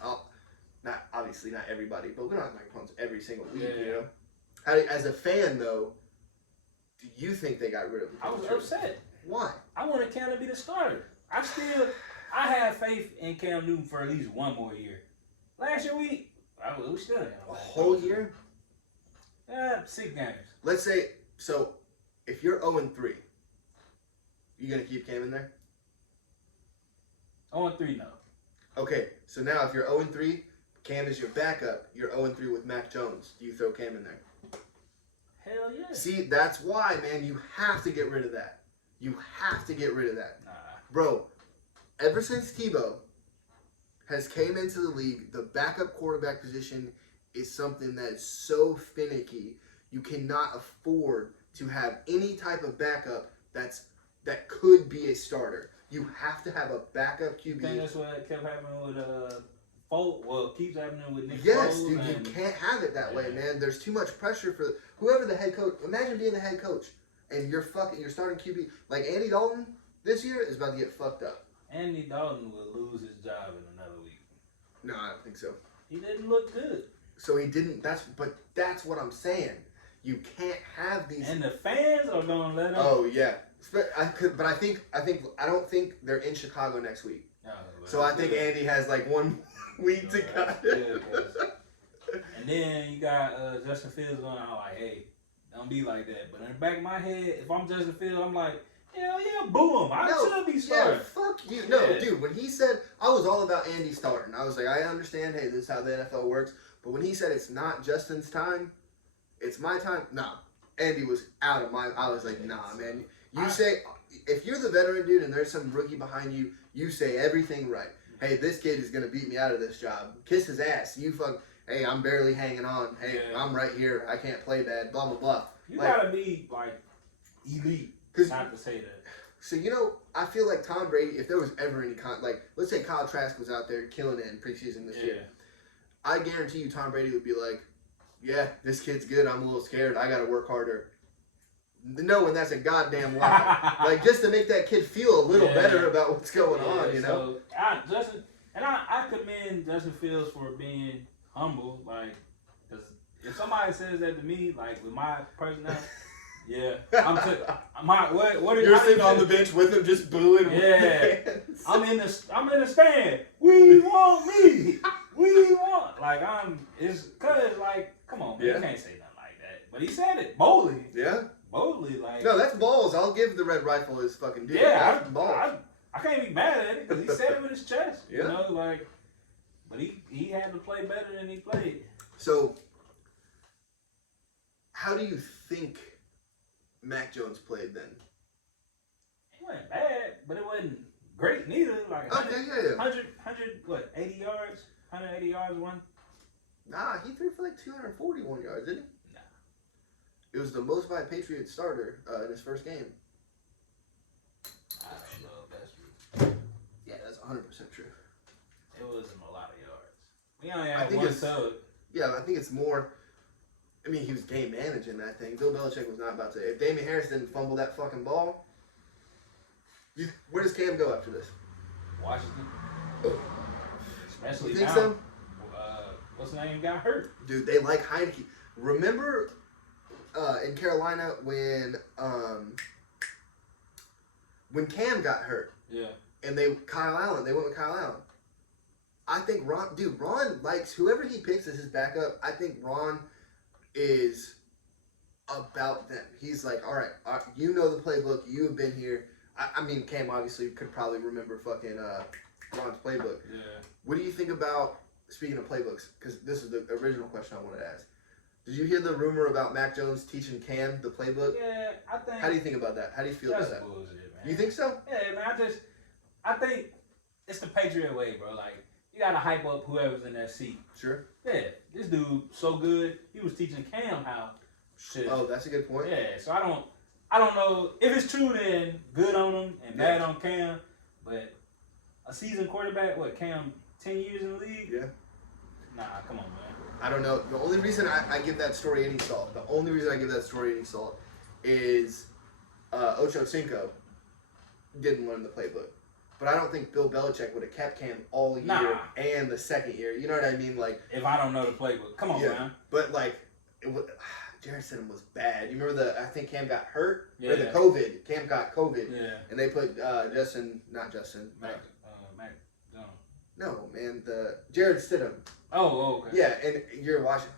Obviously not everybody, but we don't have microphones every single week, you know? As a fan, though, do you think they got rid of him? I was upset. Why? I wanted Cam to be the starter. I have faith in Cam Newton for at least one more year. Last year, we still have a whole year? 6 games. Let's say, so, if you're 0-3, you going to keep Cam in there? 0-3, no. Okay, so now if you're 0-3, Cam is your backup, you're 0-3 with Mac Jones. Do you throw Cam in there? Hell yeah. See, that's why, man, you have to get rid of that. You have to get rid of that. Nah. Bro, ever since Tebow has came into the league, the backup quarterback position is something that is so finicky. You cannot afford to have any type of backup that could be a starter. You have to have a backup QB. I think that's what kept happening with keeps happening with Nick Yes, dude, you can't have it that way, man. There's too much pressure for whoever the head coach. Imagine being the head coach and you're starting QB. Like Andy Dalton this year is about to get fucked up. Andy Dalton will lose his job in another week. No, I don't think so. He didn't look good. So he didn't. That's what I'm saying. You can't have these. And the fans are gonna let him. Oh yeah, but I don't think they're in Chicago next week. Oh, so I think Andy has like 1 week to cut. And then you got Justin Fields going out like, hey, don't be like that. But in the back of my head, if I'm Justin Fields, I'm like, hell yeah, boo him. I should be starting. Yeah, fuck you. No, dude, when he said, I was all about Andy starting. I was like, I understand, hey, this is how the NFL works. But when he said it's not Justin's time, it's my time, nah. Andy was out of my, I was like, nah, man. You say, if you're the veteran dude and there's some rookie behind you, you say everything right. Hey, this kid is going to beat me out of this job. Kiss his ass. You hey, I'm barely hanging on. Hey, I'm right here. I can't play bad. Blah, blah, blah. You got to be, like, elite not to say that. So, I feel like Tom Brady, if there was ever any let's say Kyle Trask was out there killing it in preseason this year. I guarantee you Tom Brady would be like, yeah, this kid's good. I'm a little scared. I got to work harder. Knowing that's a goddamn lie. Like, just to make that kid feel a little better about what's going on, So, I commend Justin Fields for being humble. Like, because if somebody says that to me, like, with my personality, Yeah. What are You're sitting on the bench with him, just booing. Yeah. I'm in the stand. We want me. We want. It's cause come on, man. You can't say nothing like that. But he said it boldly. Yeah. Boldly, No, that's balls. I'll give the Red Rifle his fucking due. Yeah, that's balls. I can't be mad at it because he said it with his chest. Yeah. You know, but he had to play better than he played. So, how do you think Mac Jones played then? He wasn't bad, but it wasn't great neither. 100, 80 yards? 180 yards one? Nah, he threw for 241 yards, didn't he? Nah. It was the most by a Patriot starter in his first game. I don't know if that's true. Yeah, that's 100% true. It wasn't a lot of yards. We only had one tug. Yeah, I think it's more. I mean, he was game managing that thing. Bill Belichick was not about to. If Damian Harris didn't fumble that fucking ball, where does Cam go after this? Washington. Oh. Especially you think now. So? What's his name got hurt? Dude, they like Heineke. Remember in Carolina when Cam got hurt? Yeah. And they went with Kyle Allen. I think Ron likes whoever he picks as his backup. I think Ron is about them. He's like, all right, you know the playbook. You have been here. I mean, Cam obviously could probably remember fucking Ron's playbook. Yeah. What do you think about, speaking of playbooks, because this is the original question I wanted to ask. Did you hear the rumor about Mac Jones teaching Cam the playbook? Yeah, I think. How do you think about that? How do you feel about that? That's bullshit, man. You think so? Yeah, man. I think it's the Patriot way, bro. You gotta hype up whoever's in that seat. Sure. Yeah, this dude so good. He was teaching Cam how. Shit. Oh, that's a good point. Yeah, so I don't know if it's true. Then good on him and bad on Cam. But a seasoned quarterback, Cam 10 years in the league? Yeah. Nah, come on, man. I don't know. The only reason I give that story any salt, is Ocho Cinco didn't learn the playbook. But I don't think Bill Belichick would have kept Cam all year and the second year. You know what I mean? If I don't know the playbook, come on, man. But Jared Stidham was bad. You remember I think Cam got hurt? Yeah. Or the COVID. Cam got COVID. Yeah. And they put Mac. No, man, Jared Stidham. Oh, okay. Yeah, and you're watching.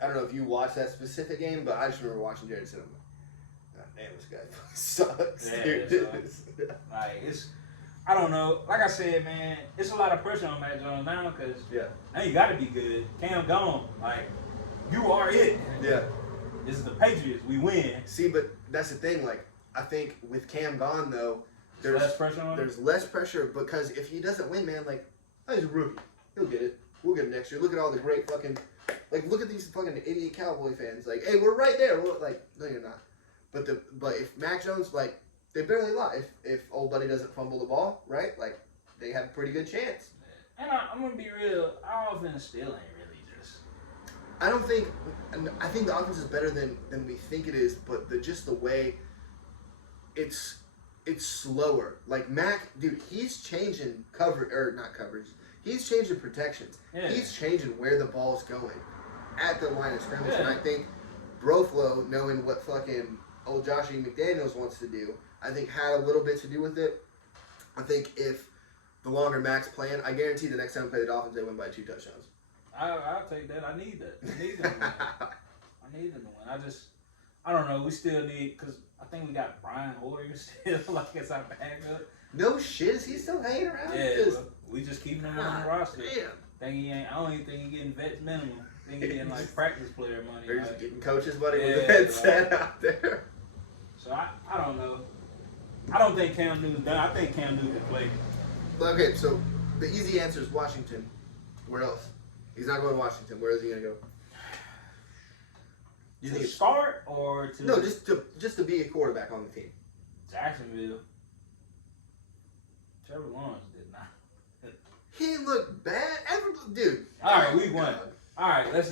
I don't know if you watched that specific game, but I just remember watching Jared Stidham. God damn, this guy sucks, dude. I don't know. Like I said, man, it's a lot of pressure on Mac Jones now because now you got to be good. Cam gone. You are it. Yeah. This is the Patriots. We win. See, but that's the thing. I think with Cam gone, though, there's less pressure on him? There's less pressure because if he doesn't win, man, he's a rookie. He'll get it. We'll get it next year. Look at all the great fucking, look at these fucking idiot Cowboy fans. Hey, we're right there. No, you're not. But if Mac Jones, they barely lie. If old buddy doesn't fumble the ball, right? They have a pretty good chance. And I'm gonna be real. Our offense still ain't really just. I think the offense is better than we think it is, but the way it's slower. Mac, dude, he's changing not coverage. He's changing protections. Yeah. He's changing where the ball's going at the line of scrimmage. Yeah. And I think Broflo, knowing what fucking old Joshy McDaniels wants to do, I think had a little bit to do with it. I think if the longer Mac's playing, I guarantee the next time we play the Dolphins, they win by 2 touchdowns. I'll take that. I need that. I need them to win. I need them to win. I don't know. We still need, because I think we got Brian Hoyer still it's our backup. No shit, is he still hanging around? Yeah, we just keeping him on the roster. Damn. I don't even think he's getting vets minimum. I think he's getting practice player money. Or just getting coaches money with the headset out there. So I don't know. I don't think Cam Newton's done. I think Cam Newton can play. Okay, so the easy answer is Washington. Where else? He's not going to Washington. Where is he going to go? To start or to... No, just to be a quarterback on the team. Jacksonville. Trevor Lawrence did not. He didn't look bad. Dude. All right, week 1. All right, let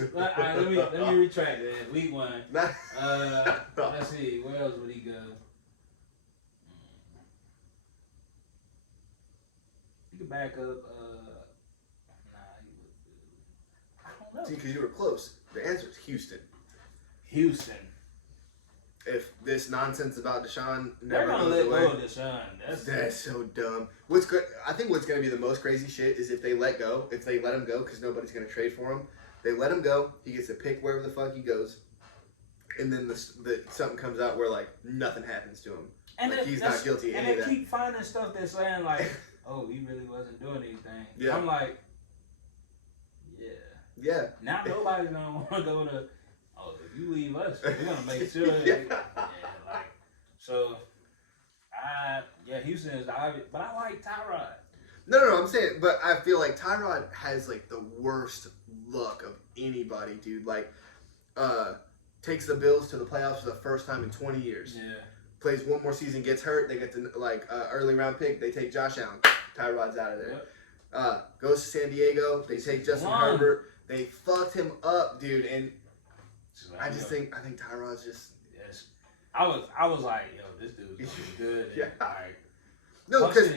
me retract that. Week 1. Let's see. Where else would he go? He could back up. He would. I don't know. See, because you were close. The answer is Houston. Houston. if this nonsense about Deshaun they're never gonna goes let away. go of Deshaun. That's so dumb. I think what's gonna be the most crazy shit is if they let him go, because nobody's gonna trade for him. They let him go. He gets to pick wherever the fuck he goes, and then something comes out where like nothing happens to him. And like, he's not guilty of any of that. And they keep finding stuff that's saying like, oh, he really wasn't doing anything. Yeah. I'm like, yeah. Now nobody's gonna want to go to. Oh, if you leave us, we're gonna make sure. So, Houston is the obvious, but I like Tyrod. No, I'm saying, but I feel like Tyrod has like the worst luck of anybody, dude. Like, takes the Bills to the playoffs for the first time in 20 years. Yeah. Plays one more season, gets hurt. They get to early round pick. They take Josh Allen. Tyrod's out of there. Yep. Goes to San Diego. They take Justin Herbert. They fucked him up, dude. And I think Tyrod's just. Yes. I was like, yo, this dude's gonna be good. Yeah. Like, no, because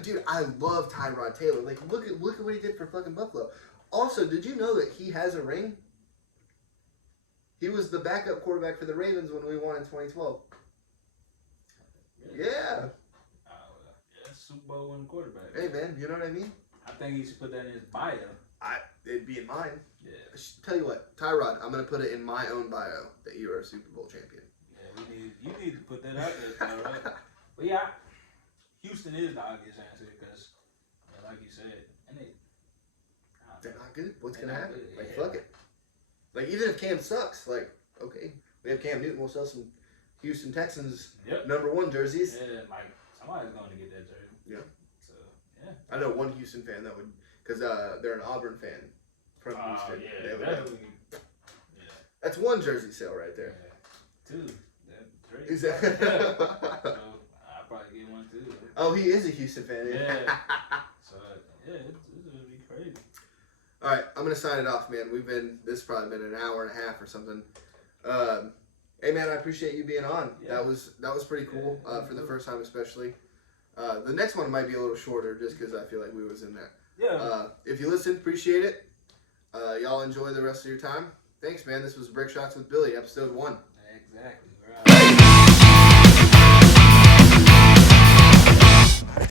dude, I love Tyrod Taylor. Like, look at what he did for fucking Buffalo. Also, did you know that he has a ring? He was the backup quarterback for the Ravens when we won in 2012. Really? Yeah. Super Bowl winning quarterback. Hey man, you know what I mean? I think he should put that in his bio. It'd be in mine. Yeah. Tell you what, Tyrod, I'm gonna put it in my own bio that you are a Super Bowl champion. Yeah, you need to put that out there, Tyrod. But yeah, Houston is the obvious answer because, like you said, they're not good. What's gonna happen? Like, fuck it. Like, even if Cam sucks, like, okay, we have Cam Newton. We'll sell some Houston Texans #1 jerseys. Yeah, like somebody's going to get that jersey. Yeah. So yeah. I know one Houston fan that would, because they're an Auburn fan from Houston. Yeah, definitely. That's one jersey sale right there. Yeah. 2. That's 3. Is that? So I'll probably get one too. Oh, he is a Houston fan. Yeah. So yeah, it's gonna be crazy. All right, I'm gonna sign it off, man. This has probably been an hour and a half or something. Hey man, I appreciate you being on. Yeah. That was pretty cool for the first time, especially. The next one might be a little shorter, just because I feel like we was in there. Yeah. If you listened, appreciate it. Y'all enjoy the rest of your time. Thanks, man. This was Brick Shots with Billy, episode 1. Exactly. Right.